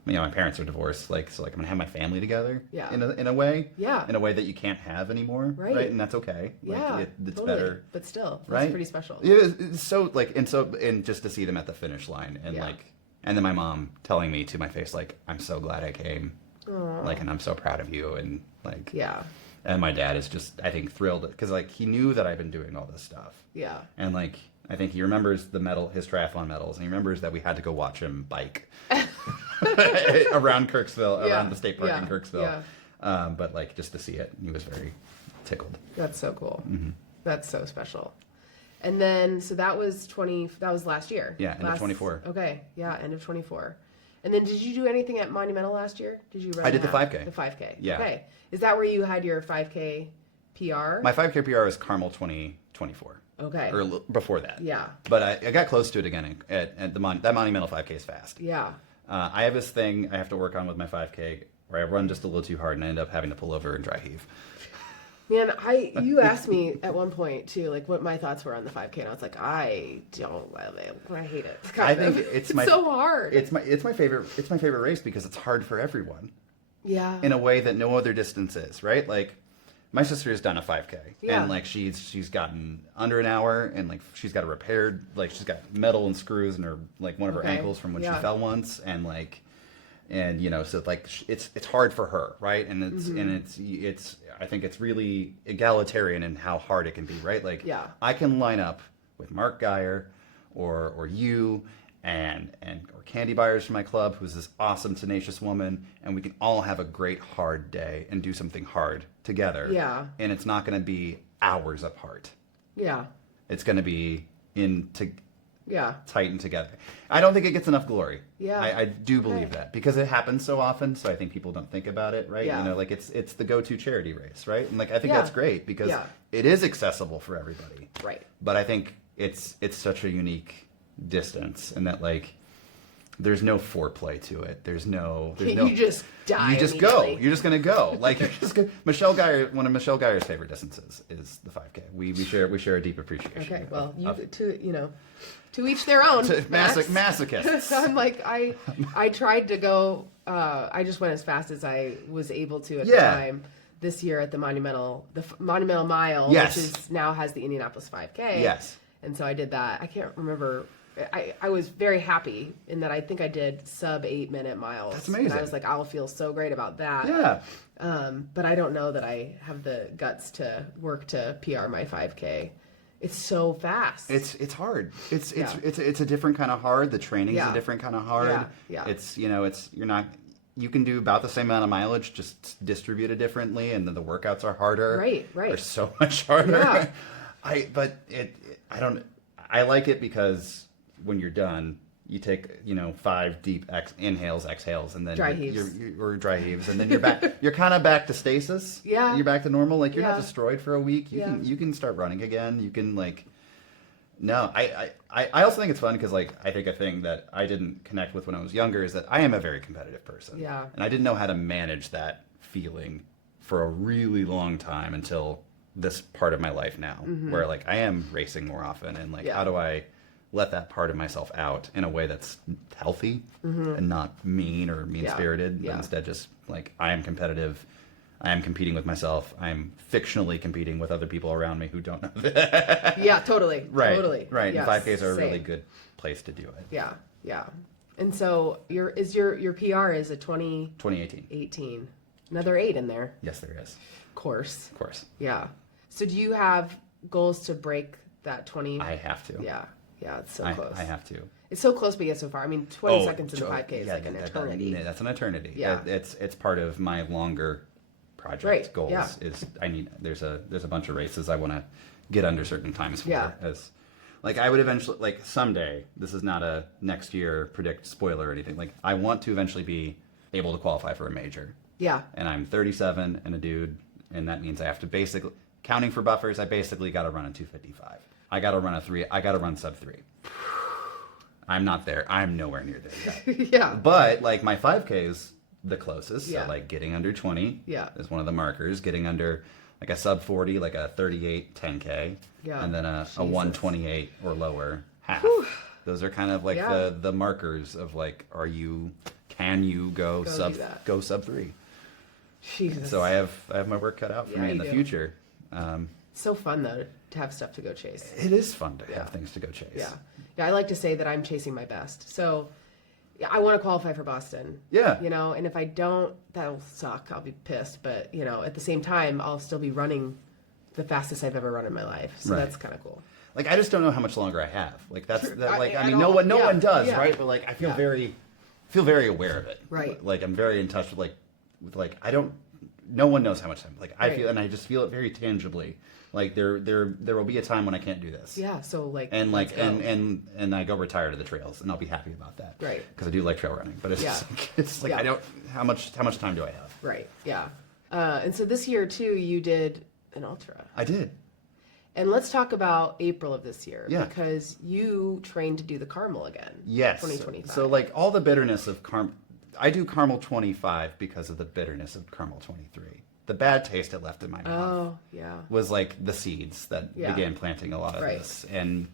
you know, my parents are divorced, like, so, like, I'm gonna have my family together, in a way, in a way that you can't have anymore, right? And that's okay, like, it's totally. better, but still, that's right? pretty special. Yeah, it's so, like, and just to see them at the finish line, and like, and then my mom telling me to my face, like, I'm so glad I came, like, and I'm so proud of you, and like, and my dad is just, I think, thrilled because, like, he knew that I've been doing all this stuff, and like, I think he remembers his triathlon medals, and he remembers that we had to go watch him bike. Around Kirksville, around the state park in Kirksville. But like, just to see it, he was very tickled. That's so cool. Mm-hmm. That's so special. And then, so that was last year. Yeah, end of 24. Okay, end of 24. And then, did you do anything at Monumental last year? Did you run? I did the 5K. The 5K. Yeah. Okay. Is that where you had your 5K PR? My 5K PR is Carmel 2024. Okay. Or before that. Yeah. But I got close to it again at that Monumental 5K is fast. Yeah. I have this thing I have to work on with my 5K where I run just a little too hard and I end up having to pull over and dry heave. Man, you asked me at one point too, like what my thoughts were on the 5K, and I was like, I don't love it. I hate it. I think it's so hard. It's my favorite race because it's hard for everyone. Yeah. In a way that no other distance is, right? Like, my sister has done a 5K, and like she's gotten under an hour, and like she's got a repaired, like she's got metal and screws in her, like one of her ankles from when she fell once, and like, and you know, so like it's hard for her, right? And it's I think it's really egalitarian in how hard it can be, right? Like, I can line up with Mark Geyer, or you, or Candy Byers from my club, who's this awesome, tenacious woman, and we can all have a great hard day and do something hard together. Yeah. And it's not going to be hours apart. Yeah. It's going to be tightened together. I don't think it gets enough glory. Yeah. I do believe that because it happens so often, so I think people don't think about it, right? Yeah. You know, like it's the go-to charity race, right? And like I think that's great because it is accessible for everybody. Right. But I think it's such a unique distance, and that like there's no foreplay to it. There's no you just die. You just go. You're just gonna go. Like you're just gonna, Michelle Geyer. One of Michelle Geyer's favorite distances is the 5K. We share a deep appreciation. Okay, well, to each their own. Masochists. I'm like I tried to go. I just went as fast as I was able to at the time. This year at the Monumental Mile, which is now has the Indianapolis 5K. Yes. And so I did that. I can't remember. I was very happy in that I think I did sub 8-minute miles. That's amazing. And I was like, I'll feel so great about that. Yeah. But I don't know that I have the guts to work to PR my 5K. It's so fast. It's hard. It's a different kind of hard. The training is a different kind of hard. Yeah. It's you can do about the same amount of mileage, just distributed differently, and then the workouts are harder. Right. They're so much harder. Yeah. I like it because when you're done, you take 5 deep inhales, exhales, and then dry heaves, or dry heaves, and then you're back. You're kind of back to stasis. Yeah, you're back to normal. Like you're not destroyed for a week. You can start running again. You can like. No, I also think it's fun because like I think a thing that I didn't connect with when I was younger is that I am a very competitive person. Yeah, and I didn't know how to manage that feeling for a really long time until this part of my life now, where like I am racing more often, and like how do I let that part of myself out in a way that's healthy and not mean or mean-spirited, but instead just like I am competitive. I am competing with myself. I'm fictionally competing with other people around me who don't know that. Yeah, totally. Right. Totally. Right. Yes, And 5Ks are a same. really good place to do it. Yeah. Yeah. And so your PR is a 2018. 18. Another 8 in there. Yes, there is. Of course. Of course. Yeah. So do you have goals to break that 20? I have to. Yeah. Yeah, it's so close. I have to. It's so close, but yet so far. I mean, 20 seconds in the 5K is like an eternity. That's an eternity. Yeah. It's part of my longer project goals. Yeah. Is there's a bunch of races I want to get under certain times for. Yeah. As like I would eventually, like someday, this is not a next year predict spoiler or anything. Like I want to eventually be able to qualify for a major. Yeah. And I'm 37 and a dude, and that means I have to basically, counting for buffers, I basically got to run a 255. I got to run I got to run sub 3. I'm not there. I'm nowhere near there yet. Yeah. But like my 5K is the closest. Yeah. So like getting under 20 is one of the markers. Getting under like a sub 40, like a 38 10K. Yeah. And then a 128 or lower half. Those are kind of like the markers of like, can you go sub 3? Jesus. So I have my work cut out for me in the future. So fun though to have stuff to go chase. It is fun to have things to go chase. Yeah. Yeah, I like to say that I'm chasing my best. So yeah, I want to qualify for Boston. Yeah. You know, and if I don't, that'll suck. I'll be pissed. But, you know, at the same time, I'll still be running the fastest I've ever run in my life. So that's kind of cool. Like, I just don't know how much longer I have. Like, that's, I mean, all. no one does, Yeah. right? But, like, I feel very aware of it. Right. Like, I'm very in touch with no one knows how much time. Like, I feel, and I just feel it very tangibly. Like, there will be a time when I can't do this. Yeah, so, like, and like and I go retire to the trails, and I'll be happy about that. Right. Because I do like trail running, but it's like I don't. How much time do I have? Right. Yeah. And so this year too, you did an ultra. I did. And let's talk about April of this year. Yeah. Because you trained to do the Carmel again. Yes. 2025. So like all the bitterness of I do Carmel 25 because of the bitterness of Carmel 23. The bad taste it left in my mouth. Was like the seeds that began planting a lot of this. And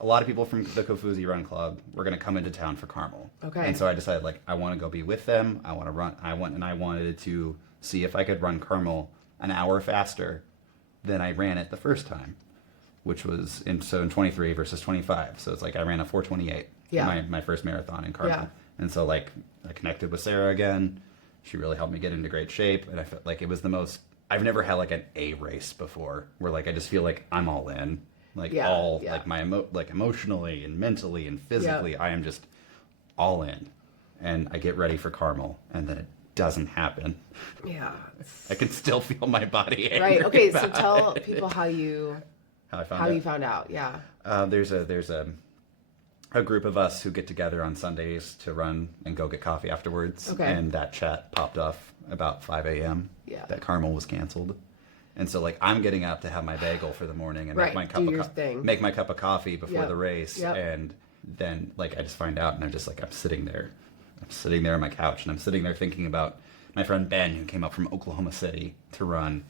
a lot of people from the Kofuzi Run Club were going to come into town for Carmel. Okay. And so I decided, like, I want to go be with them. I want to run. I wanted to see if I could run Carmel an hour faster than I ran it the first time, which was in 23 versus 25. So it's like I ran a 4:28. My first marathon in Carmel. And so like I connected with Sarah again. She really helped me get into great shape, and I felt like it was the most. I've never had like an A race before, where like I just feel like I'm all in, like like my emotionally and mentally and physically, I am just all in, and I get ready for Carmel, and then it doesn't happen. Yeah, I can still feel my body. Right. Okay. So tell people how you found out. Yeah. There's a group of us who get together on Sundays to run and go get coffee afterwards. Okay. And that chat popped off about 5 a.m. That Carmel was canceled. And so like I'm getting up to have my bagel for the morning and make my cup of coffee before the race. And then like I just find out and I'm just like I'm sitting there on my couch and I'm sitting there thinking about my friend Ben who came up from Oklahoma City to run.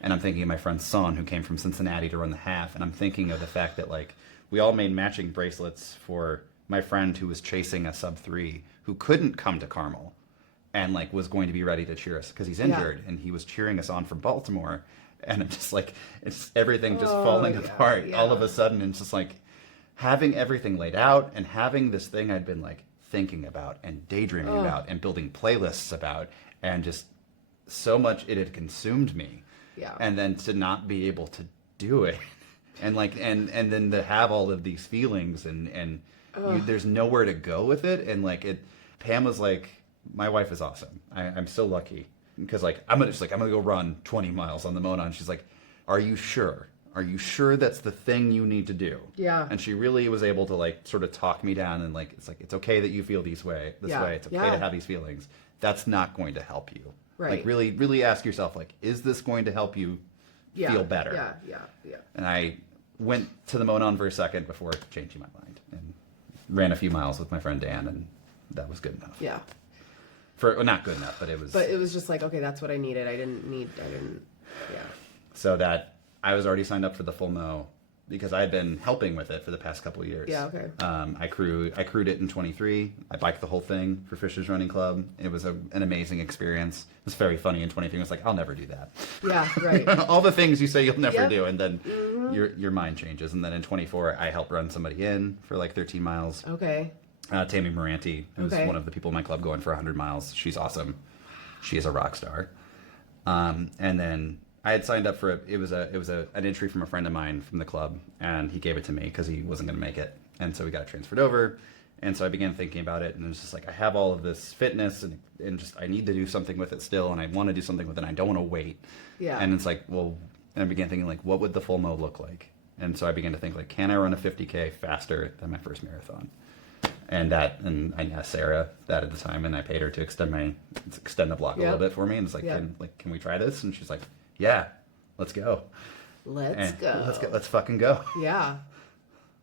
And I'm thinking of my friend Son who came from Cincinnati to run the half. And I'm thinking of the fact that like we all made matching bracelets for my friend who was chasing a sub 3 who couldn't come to Carmel and like was going to be ready to cheer us because he's injured and he was cheering us on from Baltimore. And I'm just like, it's everything just falling apart all of a sudden. And it's just like having everything laid out and having this thing I'd been like thinking about and daydreaming about and building playlists about and just so much it had consumed me. Yeah. And then to not be able to do it. And like and then to have all of these feelings and there's nowhere to go with it and like it. Pam was like, my wife is awesome. I'm so lucky because like I'm gonna go run 20 miles on the Mona. She's like, are you sure? Are you sure that's the thing you need to do? Yeah. And she really was able to like sort of talk me down and like it's okay that you feel this way. It's okay to have these feelings. That's not going to help you. Right. Like really, really ask yourself like, is this going to help you feel better? Yeah. And I went to the Monon for a second before changing my mind and ran a few miles with my friend Dan, and that was good enough. Yeah. Not good enough, but it was. But it was just like, okay, that's what I needed. Yeah. So that I was already signed up for the full mo because I had been helping with it for the past couple of years. Yeah, okay. I crewed it in 23. I biked the whole thing for Fishers Running Club. It was an amazing experience. It was very funny in 23. I was like, I'll never do that. Yeah, right. All the things you say you'll never do, and then Mm-hmm. your mind changes. And then in 24, I helped run somebody in for like 13 miles. Okay. Tammy Moranti, who's one of the people in my club going for 100 miles. She's awesome. She is a rock star. And then I had signed up for it. It was an entry from a friend of mine from the club, and he gave it to me because he wasn't going to make it, and so we got it transferred over. And so I began thinking about it, and it was just like, I have all of this fitness, and just I need to do something with it still, and I want to do something with it. And I don't want to wait. Yeah. And it's like, well, and I began thinking like, what would the full mo look like? And so I began to think like, can I run a 50K faster than my first marathon? And I asked Sarah that at the time, and I paid her to extend the block a little bit for me, and it's like, can we try this? And she's like, yeah, let's go. Let's go. Let's fucking go. Yeah.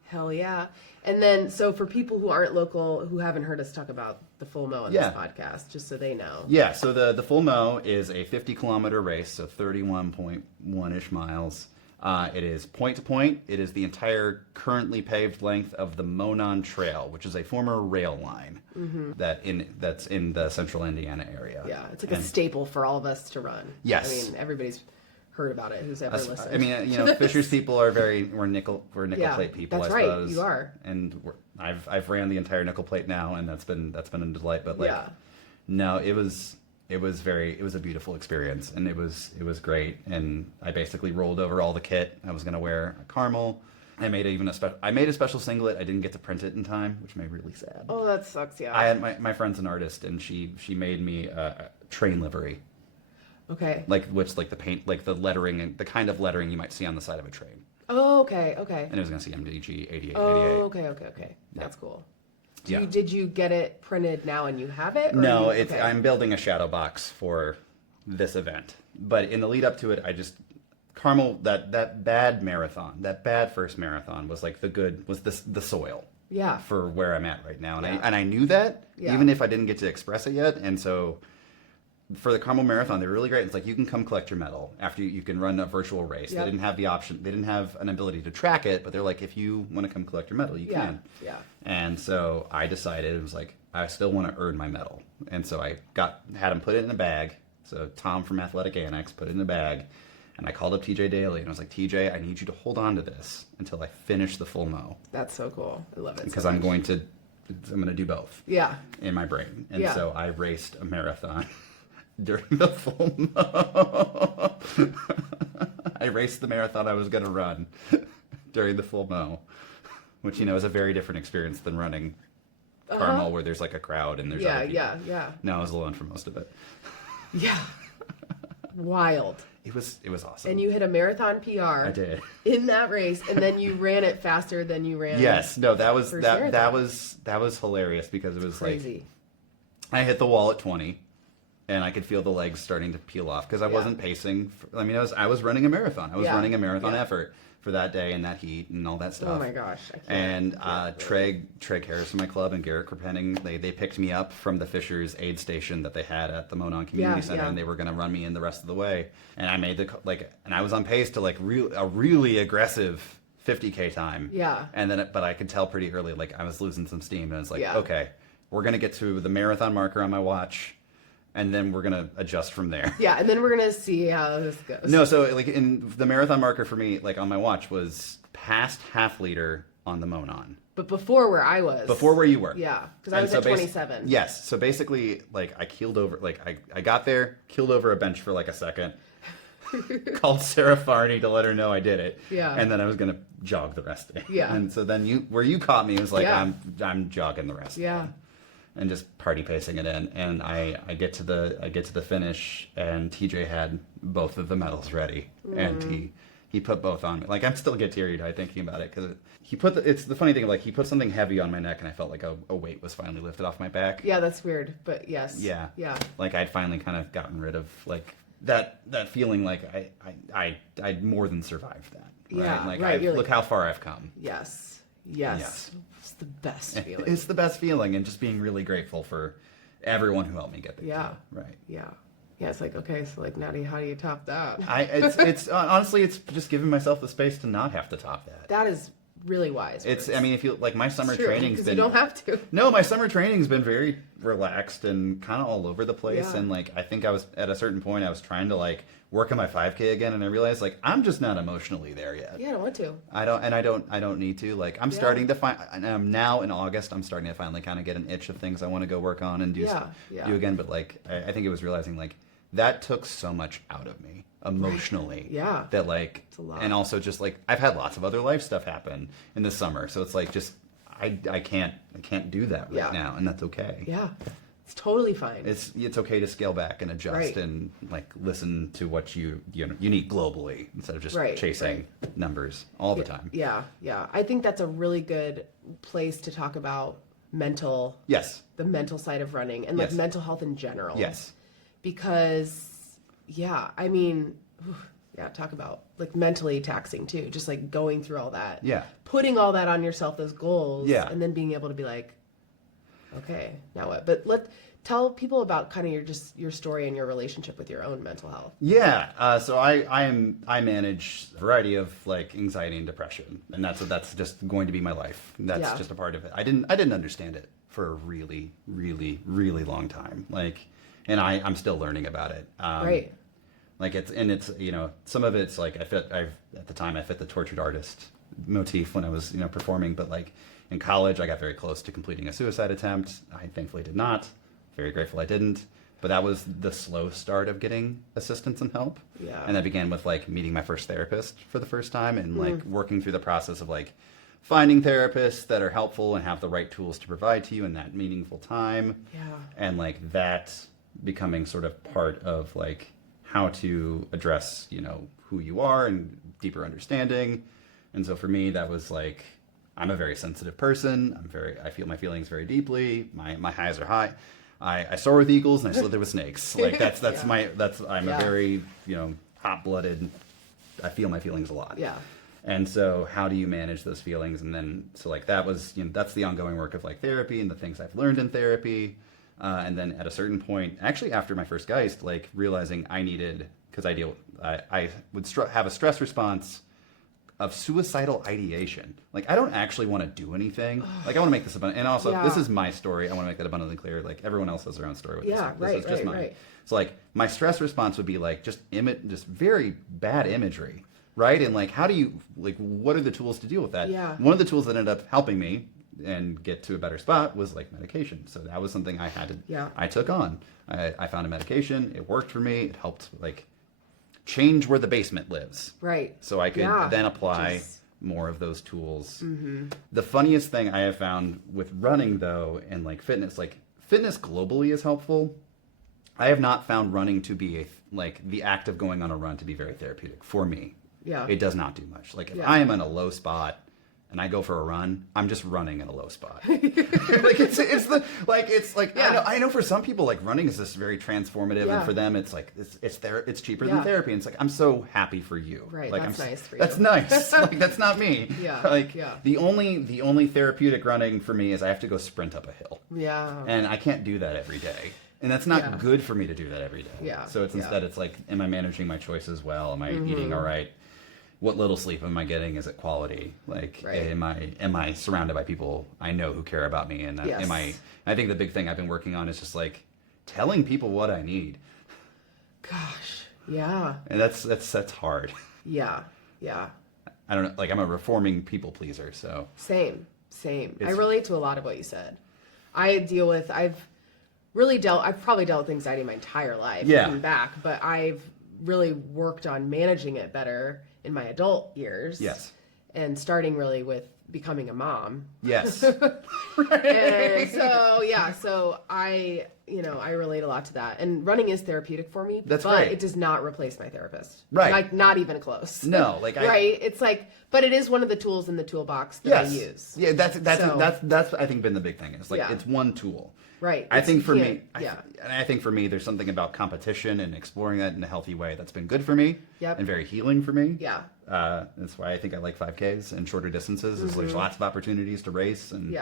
Hell yeah. And then, so for people who aren't local, who haven't heard us talk about the full mo on this podcast, just so they know. Yeah, so the full mo is a 50-kilometer race, so 31.1-ish miles. It is point to point. It is the entire currently paved length of the Monon Trail, which is a former rail line that's in the central Indiana area. Yeah, it's like a staple for all of us to run. Yes. I mean, everybody's heard about it who's ever listened. I mean, Fishers people are we're nickel plate people. That's I right. suppose. You are. And I've ran the entire nickel plate now, and that's been a delight. But no, it was a beautiful experience, and it was great. And I basically rolled over all the kit. I was going to wear a Carmel. I made a special singlet. I didn't get to print it in time, which made me really sad. Oh, that sucks. Yeah. I had my friend's an artist, and she made me a train livery. Okay. Like the paint, like the lettering and the kind of lettering you might see on the side of a train. Oh, okay. And it was going to see MDG 8888. Oh, okay. That's cool. Did you get it printed now and you have it? No, I'm building a shadow box for this event. But in the lead up to it, Carmel, that bad first marathon was like the soil. Yeah. For where I'm at right now. And I knew that, even if I didn't get to express it yet. And so for the Carmel Marathon, they're really great. It's like you can come collect your medal after you can run a virtual race. Yep. They didn't have the option. They didn't have an ability to track it, but they're like, if you want to come collect your medal, you can. Yeah. And so I decided, it was like, I still want to earn my medal. And so I had him put it in a bag. So Tom from Athletic Annex put it in a bag. And I called up TJ Daly, and I was like, TJ, I need you to hold on to this until I finish the full mo. That's so cool. I love it. Because I'm going to do both. Yeah. In my brain. And so I raced a marathon. During the full mo. I raced the marathon I was going to run during the full mo, which, is a very different experience than running Carmel, where there's like a crowd and there's other people. Yeah. No, I was alone for most of it. Yeah. Wild. It was awesome. And you hit a marathon PR. I did. In that race, and then you ran it faster than you ran. Yes. No, that was marathon. that was hilarious because it was crazy. Like, I hit the wall at 20. And I could feel the legs starting to peel off because I wasn't pacing. I was running a marathon. I was running a marathon effort for that day and that heat and all that stuff. Oh my gosh! And Treg Harris from my club and Garrett Krepenning, they picked me up from the Fishers aid station that they had at the Monon Community Center, and they were going to run me in the rest of the way. And I made and I was on pace to a really aggressive 50K time. Yeah. And then, but I could tell pretty early I was losing some steam, and it's like, okay, we're going to get to the marathon marker on my watch. And then we're going to adjust from there. Yeah, and then we're going to see how this goes. No, so in the marathon marker for me, on my watch, was past half liter on the Monon. But before where I was. Before where you were. Yeah, because I was at 27. Yes, so basically, I keeled over, I got there, keeled over a bench for a second, called Sarah Farney to let her know I did it. Yeah. And then I was going to jog the rest of it. Yeah. And so then where you caught me, it was I'm jogging the rest of it. And just party pacing it in, and I get to the finish, and TJ had both of the medals ready, and he put both on me. I'm still get teary eyed thinking about it because it's the funny thing, he put something heavy on my neck, and I felt like a weight was finally lifted off my back. Yeah, that's weird, but yes. Yeah. Yeah. I'd finally kind of gotten rid of that feeling I'd more than survived that. Right? Yeah. Look how far I've come. Yes. It's the best feeling. It's the best feeling, and just being really grateful for everyone who helped me get there. Yeah. Too. Right. Yeah. Yeah, it's like, okay, so like, Natty, how do you top that? It's honestly, it's just giving myself the space to not have to top that. That is really wise. I mean, if you like, my summer training's been. You don't have to. No, my summer training's been very relaxed and kind of all over the place. Yeah. And like, I think I was at a certain point, I was trying to like work on my 5K again, and I realized like I'm just not emotionally there yet. Yeah, I don't want to. I don't need to. Like, I'm starting to find. Now in August, I'm starting to finally kind of get an itch of things I want to go work on and do again. But like, I think it was realizing like that took so much out of me emotionally. Yeah. That like, it's a lot. and also just like I've had lots of other life stuff happen in the summer, so it's like just I can't do that right now, and that's okay. Yeah. It's totally fine. It's okay to scale back and adjust and like listen to what you need globally instead of just chasing numbers all the time. Yeah, yeah. I think that's a really good place to talk about mental. Yes. The mental side of running and like mental health in general. Yes. Because I mean, talk about like mentally taxing too. Just like going through all that. Yeah. Putting all that on yourself, those goals. Yeah. And then being able to be like, okay, now what? But tell people about kind of your story and your relationship with your own mental health. Yeah. So I manage a variety of like anxiety and depression, and that's just going to be my life. That's just a part of it. I didn't understand it for a really, really, really long time. Like, and I'm still learning about it. Right. Like it's some of it's like at the time I fit the tortured artist motif when I was performing, but like in college I got very close to completing a suicide attempt. I thankfully did not. Very grateful I didn't. But that was the slow start of getting assistance and help. Yeah. And that began with like meeting my first therapist for the first time and like working through the process of like finding therapists that are helpful and have the right tools to provide to you in that meaningful time. Yeah. And like that becoming sort of part of like how to address, who you are and deeper understanding. And so for me, that was like, I'm a very sensitive person. I feel my feelings very deeply. My highs are high. I soar with eagles and I slither with snakes. Like I'm a very, hot-blooded, I feel my feelings a lot. Yeah. And so how do you manage those feelings? And then, so like that was, that's the ongoing work of like therapy and the things I've learned in therapy. And then at a certain point, actually after my first Geist, like realizing I needed, because I would have a stress response of suicidal ideation. Like I don't actually want to do anything. Like I want to make this abundant. And also, this is my story. I want to make that abundantly clear. Like everyone else has their own story with this. This is just mine. Right. So like my stress response would be like just very bad imagery, right? And like how do you what are the tools to deal with that? Yeah. One of the tools that ended up helping me and get to a better spot was like medication. So that was something I had to I took on. I found a medication. It worked for me. It helped like change where the basement lives. Right. So I could then apply more of those tools. Mm-hmm. The funniest thing I have found with running though and like fitness globally is helpful. I have not found running to be the act of going on a run to be very therapeutic for me. Yeah. It does not do much. Like if I am in a low spot and I go for a run, I'm just running in a low spot. I know for some people like running is this very transformative, and for them it's like it's cheaper than therapy. And it's like I'm so happy for you. Right. Like that's nice for you. That's nice. Like that's not me. Yeah. The only therapeutic running for me is I have to go sprint up a hill. Yeah. And I can't do that every day. And that's not good for me to do that every day. Yeah. So it's instead it's like, am I managing my choices well? Am I eating all right? What little sleep am I getting? Is it quality? Like, am I surrounded by people I know who care about me? And I think the big thing I've been working on is just like telling people what I need. Gosh, yeah. And that's hard. Yeah, yeah. I don't know. Like I'm a reforming people pleaser, so. Same. I relate to a lot of what you said. I've probably dealt with anxiety my entire life, looking back, but I've really worked on managing it better in my adult years. Yes. And starting really with becoming a mom. Yes. And so I relate a lot to that. And running is therapeutic for me, but it does not replace my therapist. Right. Like not even close. No, right. It's like, but it is one of the tools in the toolbox that I use. Yeah, that's I think been the big thing. It's like it's one tool. Right. I think for me, there's something about competition and exploring that in a healthy way that's been good for me and very healing for me. Yeah. That's why I think I like 5Ks and shorter distances. Is there's lots of opportunities to race and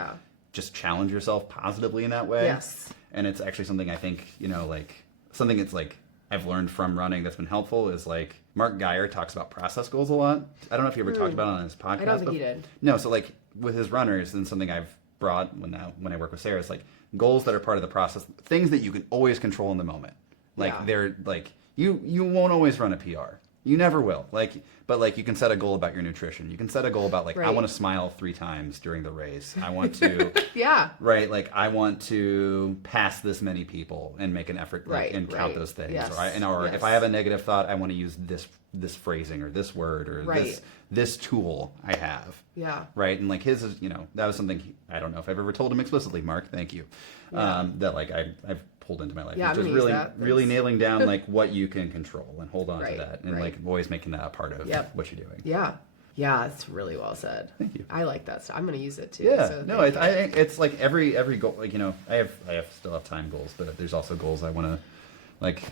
just challenge yourself positively in that way. Yes. And it's actually something I think, like something that's like I've learned from running that's been helpful is like Mark Geyer talks about process goals a lot. I don't know if you ever talked about it on his podcast. I don't think he did. No, so like with his runners, and something I've brought when I work with Sarah is like goals that are part of the process, things that you can always control in the moment. Like they're like you won't always run a PR. You never will. But like you can set a goal about your nutrition. You can set a goal about like I want to smile 3 times during the race. I want to right, like I want to pass this many people and make an effort and count those things. Yes. Or if I have a negative thought, I want to use this phrasing or this word or this tool I have. Yeah. Right. And like his is, that was something I don't know if I've ever told him explicitly, Mark, thank you. That like I've pulled into my life. Yeah, which is really nailing down like what you can control and hold on to that. And like always making that a part of what you're doing. Yeah. Yeah, it's really well said. Thank you. I like that stuff. I'm going to use it too. Yeah. So no, I think it's like every goal, like, I still have time goals, but there's also goals I want to, like,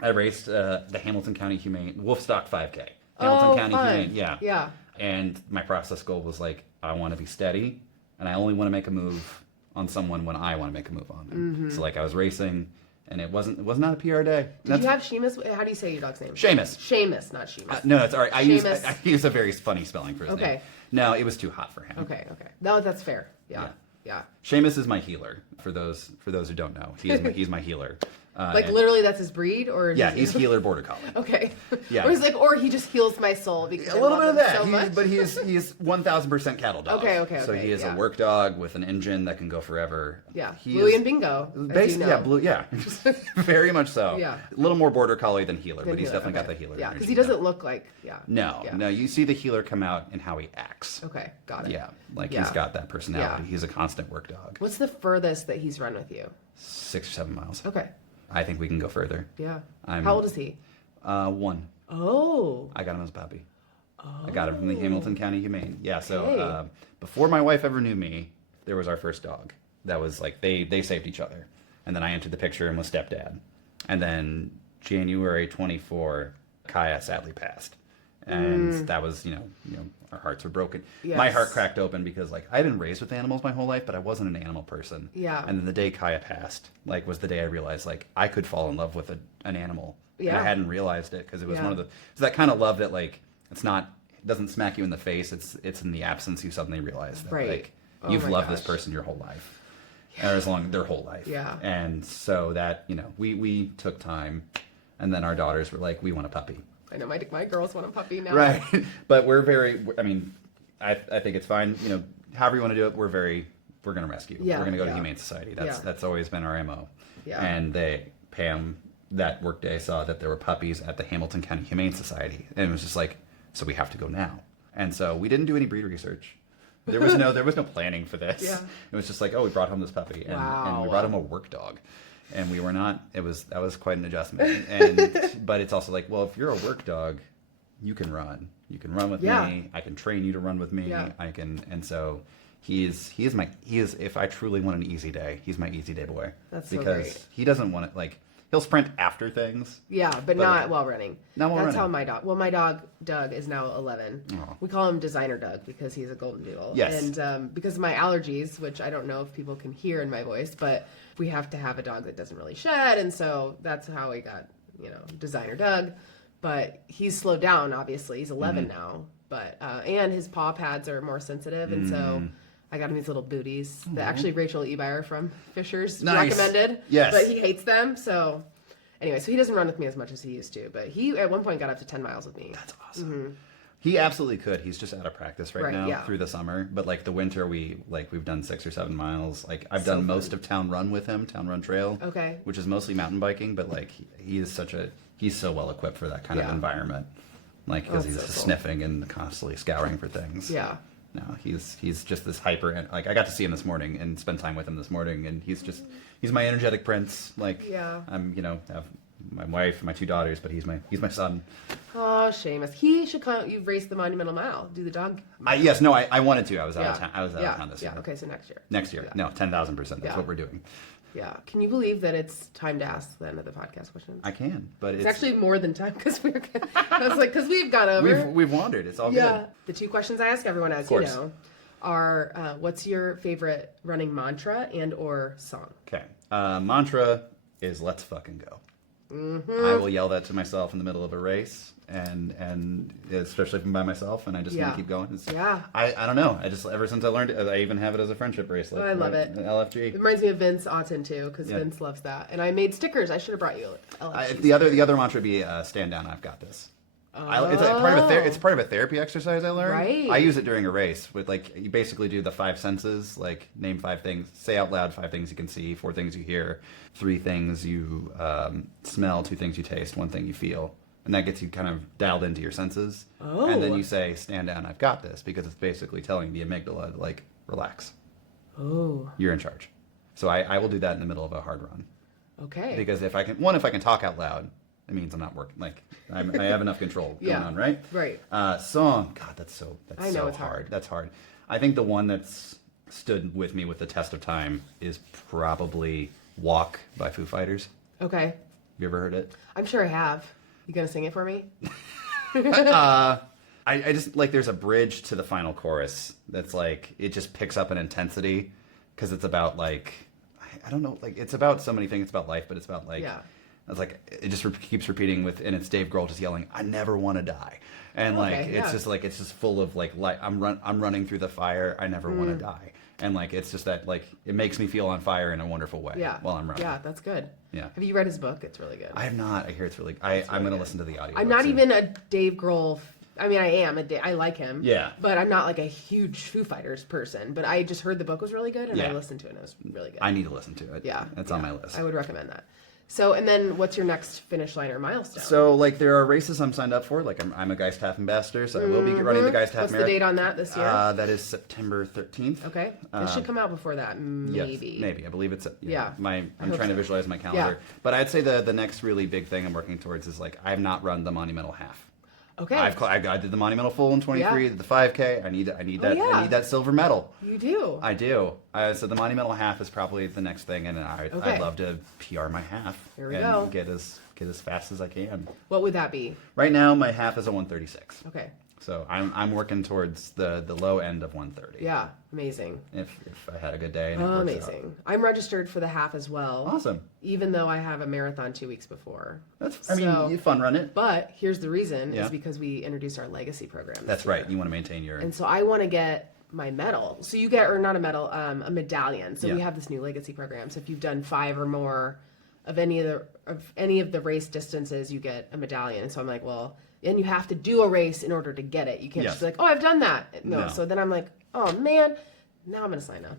I raced the Hamilton County Humane Wolfstock 5K. Hamilton County Humane. Yeah. Yeah. And my process goal was like, I want to be steady and I only want to make a move on someone when I want to make a move on them. Mm-hmm. So like I was racing and it was not a PR day. Did you have Seamus? How do you say your dog's name? Seamus. Seamus, not Seamus. No, that's all right. I use a very funny spelling for his name. Okay. No, it was too hot for him. Okay. No, that's fair. Yeah. Seamus is my healer. For those who don't know, he's my healer. Literally, that's his breed, or he's healer border collie. Okay. Yeah. Or he just heals my soul because A little bit of that. So much. But he's 1,000% cattle dog. Okay. So he is a work dog with an engine that can go forever. Yeah. Bluey and Bingo. Basically, Blue. Yeah. Very much so. Yeah. A little more border collie than healer, but he's definitely got the healer. Yeah, because he doesn't look like. Yeah. No. You see the healer come out in how he acts. Okay, got it. Yeah, he's got that personality. He's a constant work dog. What's the furthest that he's run with you? 6 or 7 miles. Okay. I think we can go further. Yeah. How old is he? 1. Oh. I got him as a puppy. I got him from the Hamilton County Humane. Yeah, so before my wife ever knew me, there was our first dog. That was like, they saved each other. And then I entered the picture and was stepdad. And then January 24, Kaya sadly passed. And that was, our hearts were broken. Yes. My heart cracked open because, like, I've been raised with animals my whole life, but I wasn't an animal person. Yeah. And then the day Kaya passed, like, was the day I realized, like, I could fall in love with an animal. Yeah. And I hadn't realized it because it was one of the... So that kind of love that, like, it doesn't smack you in the face. It's in the absence you suddenly realize that, like, you've loved this person your whole life. Or their whole life. Yeah. And so that, we took time, and then our daughters were like, we want a puppy. I know my girls want a puppy now. Right. But we're very, I think it's fine. However you want to do it, we're going to rescue. Yeah, we're going to go to Humane Society. That's always been our MO. Yeah. And Pam, that work day, saw that there were puppies at the Hamilton County Humane Society. And it was just like, so we have to go now. And so we didn't do any breed research. There was no planning for this. Yeah. It was just like, we brought home this puppy. And we brought him a work dog. And we were not. That was quite an adjustment. But it's also like, well, if you're a work dog, you can run. You can run with me. I can train you to run with me. Yeah. I can. And so he is. If I truly want an easy day, he's my easy day boy. That's so because great. he doesn't want it. Like, he'll sprint after things. Yeah, but not while running. Not while running. That's how my dog. Well, my dog Doug is now 11. Oh. We call him Designer Doug because he's a golden doodle. Yes. And because of my allergies, which I don't know if people can hear in my voice, but we have to have a dog that doesn't really shed, and so that's how we got Designer Doug. But he's slowed down. Obviously, he's 11 now. But and his paw pads are more sensitive, and so I got him these little booties that actually Rachel Ebeyer from Fisher's recommended. Yes. But he hates them, so anyway, so he doesn't run with me as much as he used to. But he at one point got up to 10 miles with me. That's awesome. Mm-hmm. He absolutely could. He's just out of practice right now through the summer. But like the winter, we've done 6 or 7 miles. Like I've done most of Town Run with him, Town Run Trail. Okay. Which is mostly mountain biking, but like he's so well equipped for that kind of environment. Like because he's just sniffing and constantly scouring for things. Yeah. No, he's just this hyper. And like I got to see him this morning and spend time with him this morning, and he's my energetic prince. Like I'm have my wife and my 2 daughters, but he's my son. Oh, Seamus. He should come. You've raced the Monumental Mile. Do the dog. Yes, no, I wanted to. I was out of town. I was out of town this year. Yeah. Okay, so next year. Next year. No, 10,000%. That's what we're doing. Yeah. Can you believe that it's time to ask the end of the podcast questions? I can, but it's actually more than time because because we've gone over. We've wandered. It's all good. The 2 questions I ask everyone, as you know, are what's your favorite running mantra and or song? Okay. Mantra is let's fucking go. I will yell that to myself in the middle of a race, and especially if I'm by myself, and I just want to keep going. I don't know. I just, ever since I learned it, I even have it as a friendship bracelet. I love it. LFG. It reminds me of Vince Aughton too, because Vince loves that. And I made stickers. I should have brought you LFG. The other mantra would be stand down. I've got this. It's part of a therapy exercise I learned. Right. I use it during a race with, like, you basically do the 5 senses, like name 5 things, say out loud 5 things you can see, 4 things you hear, 3 things you smell, 2 things you taste, 1 thing you feel, and that gets you kind of dialed into your senses. And then you say stand down, I've got this, because it's basically telling the amygdala, like, relax. You're in charge. So I will do that in the middle of a hard run. Okay. Because if I can talk out loud, it means I'm not working. Like, I have enough control going on, right? Right. Song. God, that's so it's hard. That's hard. I think the one that's stood with me with the test of time is probably "Walk" by Foo Fighters. Okay. You ever heard it? I'm sure I have. You gonna sing it for me? I just, like, there's a bridge to the final chorus that's like, it just picks up an intensity because it's about, like, I don't know, like, it's about so many things. It's about life, but it's about, like, it's like, it just keeps repeating and it's Dave Grohl just yelling, "I never want to die," and it's just full of, like, I'm running through the fire. I never want to die, and, like, it's just that, like, it makes me feel on fire in a wonderful way while I'm running. Yeah, that's good. Yeah. Have you read his book? It's really good. I have not. I hear it's really. I'm going to listen to the audio. I'm not even a Dave Grohl. I mean, I am. I like him. Yeah. But I'm not, like, a huge Foo Fighters person. But I just heard the book was really good, and I listened to it, and it was really good. I need to listen to it. Yeah. It's on my list. I would recommend that. So, and then what's your next finish line or milestone? So, like, there are races I'm signed up for. Like, I'm a Geist-Half ambassador, so I will be running the Geist-Half Marathon. What's the date on that this year? That is September 13th. Okay. It should come out before that, maybe. Yes, maybe. I believe it's... I'm trying to so. visualize my calendar. Yeah. But I'd say the next really big thing I'm working towards is, like, I have not run the Monumental Half. Okay. I did the Monumental Full in 23, did the 5K. I need that silver medal. You do. I do. So the Monumental Half is probably the next thing, and I'd love to PR my half. Here we go. Get as fast as I can. What would that be? Right now, my half is a 136. Okay. So I'm working towards the low end of 130. Yeah, amazing. If I had a good day. And amazing. I'm registered for the half as well. Awesome. Even though I have a marathon 2 weeks before. I mean, you fun run it. But here's the reason is because we introduced our legacy program. That's right. You want to maintain your. And so I want to get my medal. So you get, or not a medal, a medallion. So we have this new legacy program. So if you've done 5 or more of any of the race distances, you get a medallion. And so I'm like, well. And you have to do a race in order to get it. You can't just be like, oh, I've done that. No. So then I'm like, oh man, now I'm gonna sign up.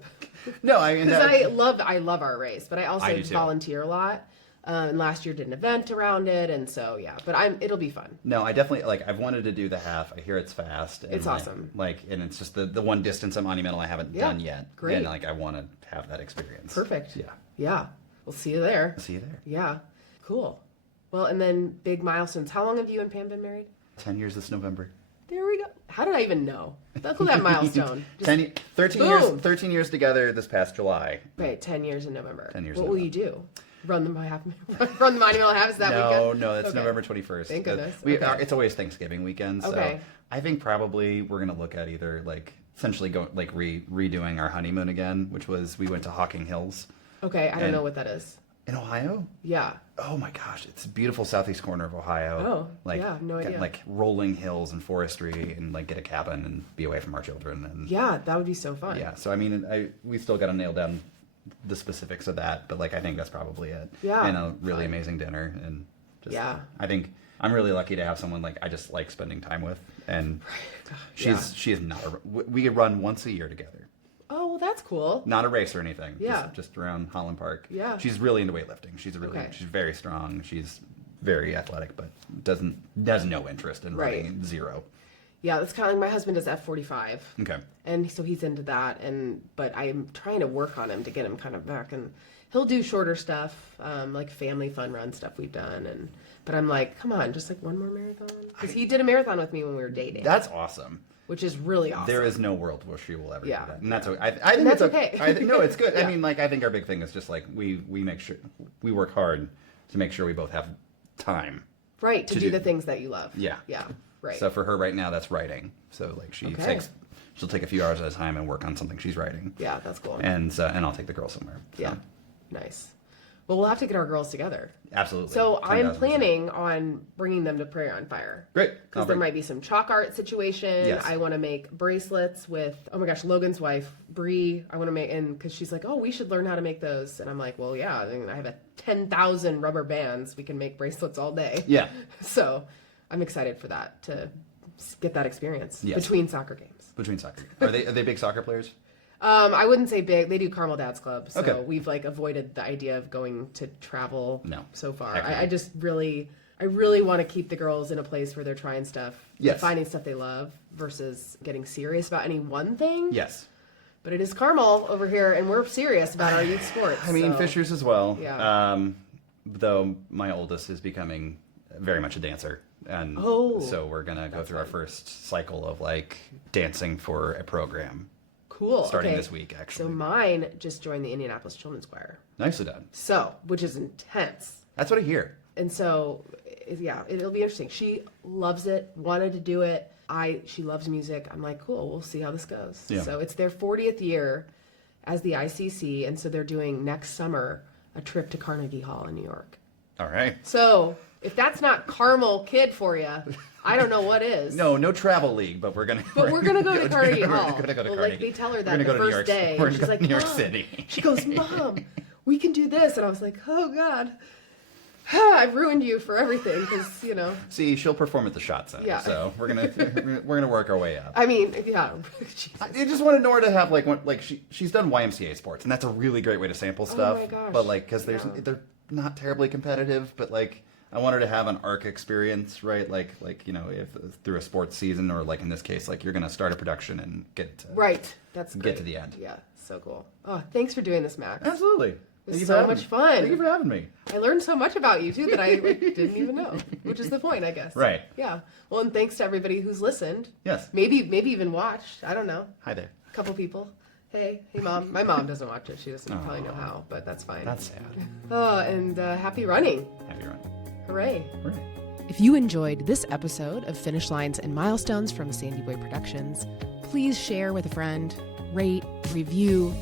No, I mean, because I love our race, but I also do volunteer a lot. And last year did an event around it, and so but it'll be fun. No, I definitely I've wanted to do the half. I hear it's fast. And it's awesome. And it's just the one distance at Monumental I haven't done yet. Great. And I want to have that experience. Perfect. Yeah. Yeah. We'll see you there. See you there. Yeah. Cool. Well, and then big milestones. How long have you and Pam been married? 10 years this November. There we go. How did I even know? Look at that milestone. 13 years together this past July. Right, 10 years in November. 10 years. What will you do? Run the Monumental Half that weekend? No, that's November 21st. Thank goodness. It's always Thanksgiving weekend, so I think probably we're gonna look at either essentially redoing our honeymoon again, which was we went to Hocking Hills. Okay, I don't know what that is. In Ohio? Yeah. Oh my gosh, it's a beautiful southeast corner of Ohio. Oh, no idea. Rolling hills and forestry, and get a cabin and be away from our children. And yeah, that would be so fun. Yeah, so I mean, we still got to nail down the specifics of that, but I think that's probably it. Yeah. And a really amazing dinner, and just I think I'm really lucky to have someone I just like spending time with, and she is not. We run once a year together. Oh, well, that's cool. Not a race or anything. Yeah. Just around Holland Park. Yeah. She's really into weightlifting. She's she's very strong. She's very athletic, but has no interest in running. Zero. Yeah, that's kind of my husband does F45. Okay. And so he's into that, but I'm trying to work on him to get him kind of back, and he'll do shorter stuff, like family fun run stuff we've done, but I'm like, come on, just one more marathon, because he did a marathon with me when we were dating. That's awesome. Which is really awesome. There is no world where she will ever do that, and that's okay. I think that's okay. No, it's good. I mean, I think our big thing is just we make sure we work hard to make sure we both have time. Right, to do the things that you love. Yeah. Yeah. Right. So for her right now, that's writing. So she'll take a few hours at a time and work on something she's writing. Yeah, that's cool. And I'll take the girl somewhere. So. Yeah. Nice. Well, we'll have to get our girls together. Absolutely. So 10,000%. I'm planning on bringing them to Prairie on Fire. Great. Because there might be some chalk art situation. Yes. I want to make bracelets with, oh my gosh, Logan's wife, Bree. I want to make, and because she's like, oh, we should learn how to make those. And I'm like, well, yeah, I mean, I have 10,000 rubber bands. We can make bracelets all day. Yeah. So I'm excited for that, to get that experience Yes. between soccer games. Between soccer. Are they big soccer players? I wouldn't say big. They do Carmel Dad's Club, so Okay. we've like avoided the idea of going to travel so far. Heck no. I just really want to keep the girls in a place where they're trying stuff, Yes. finding stuff they love versus getting serious about any one thing. Yes. But it is Carmel over here, and we're serious about our youth sports. I mean, so. Fishers as well. Yeah. Though my oldest is becoming very much a dancer. And so we're going to go through our first cycle of like dancing for a program. Cool. Starting okay. this week, actually. So mine just joined the Indianapolis Children's Choir. Nicely done. So, which is intense. That's what I hear. And so, yeah, it'll be interesting. She loves it, wanted to do it. She loves music. I'm like, cool, we'll see how this goes. Yeah. So it's their 40th year as the ICC, and so they're doing next summer a trip to Carnegie Hall in New York. All right. So if that's not Carmel Kid for you, I don't know what is. No travel league, but we're gonna go to Carnegie Hall. We're gonna go to well, Carnegie. like they tell her that We're the gonna go to New first York. day. We're And gonna she's go like, to New York Mom. City. She goes, Mom, we can do this, and I was like, oh God. I've ruined you for everything because, you know. See, she'll perform at the Shot Center. Yeah. So we're gonna work our way up. I mean, yeah. I just wanted Nora to have she's done YMCA sports, and that's a really great way to sample stuff. Oh my gosh. But because they're not terribly competitive, but I want her to have an arc experience, right? Like if through a sports season, or like in this case, like you're gonna start a production and get to That's get great. to the end. Yeah, so cool. Oh, thanks for doing this, Max. Absolutely. It was so much fun. Thank you for having me. I learned so much about you too that I didn't even know, which is the point, I guess. Right. Yeah. Well, and thanks to everybody who's listened. Yes. Maybe even watched. I don't know. Hi there. A couple people. Hey, Mom. My mom doesn't watch it. She doesn't probably know how, but that's fine. That's sad. Oh, and happy running. Happy running. Hooray. Hooray. If you enjoyed this episode of Finish Lines and Milestones from Sandy Boy Productions, please share with a friend, rate, review.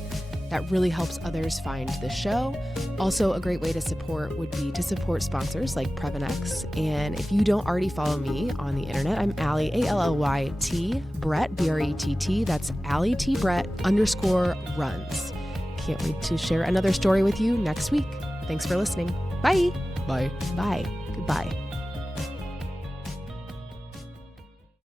That really helps others find the show. Also, a great way to support would be to support sponsors like Previnex. And if you don't already follow me on the internet, I'm Allie, ALLYT, Brett, BRETT. That's Allie T Brett _runs. Can't wait to share another story with you next week. Thanks for listening. Bye. Bye. Bye. Goodbye.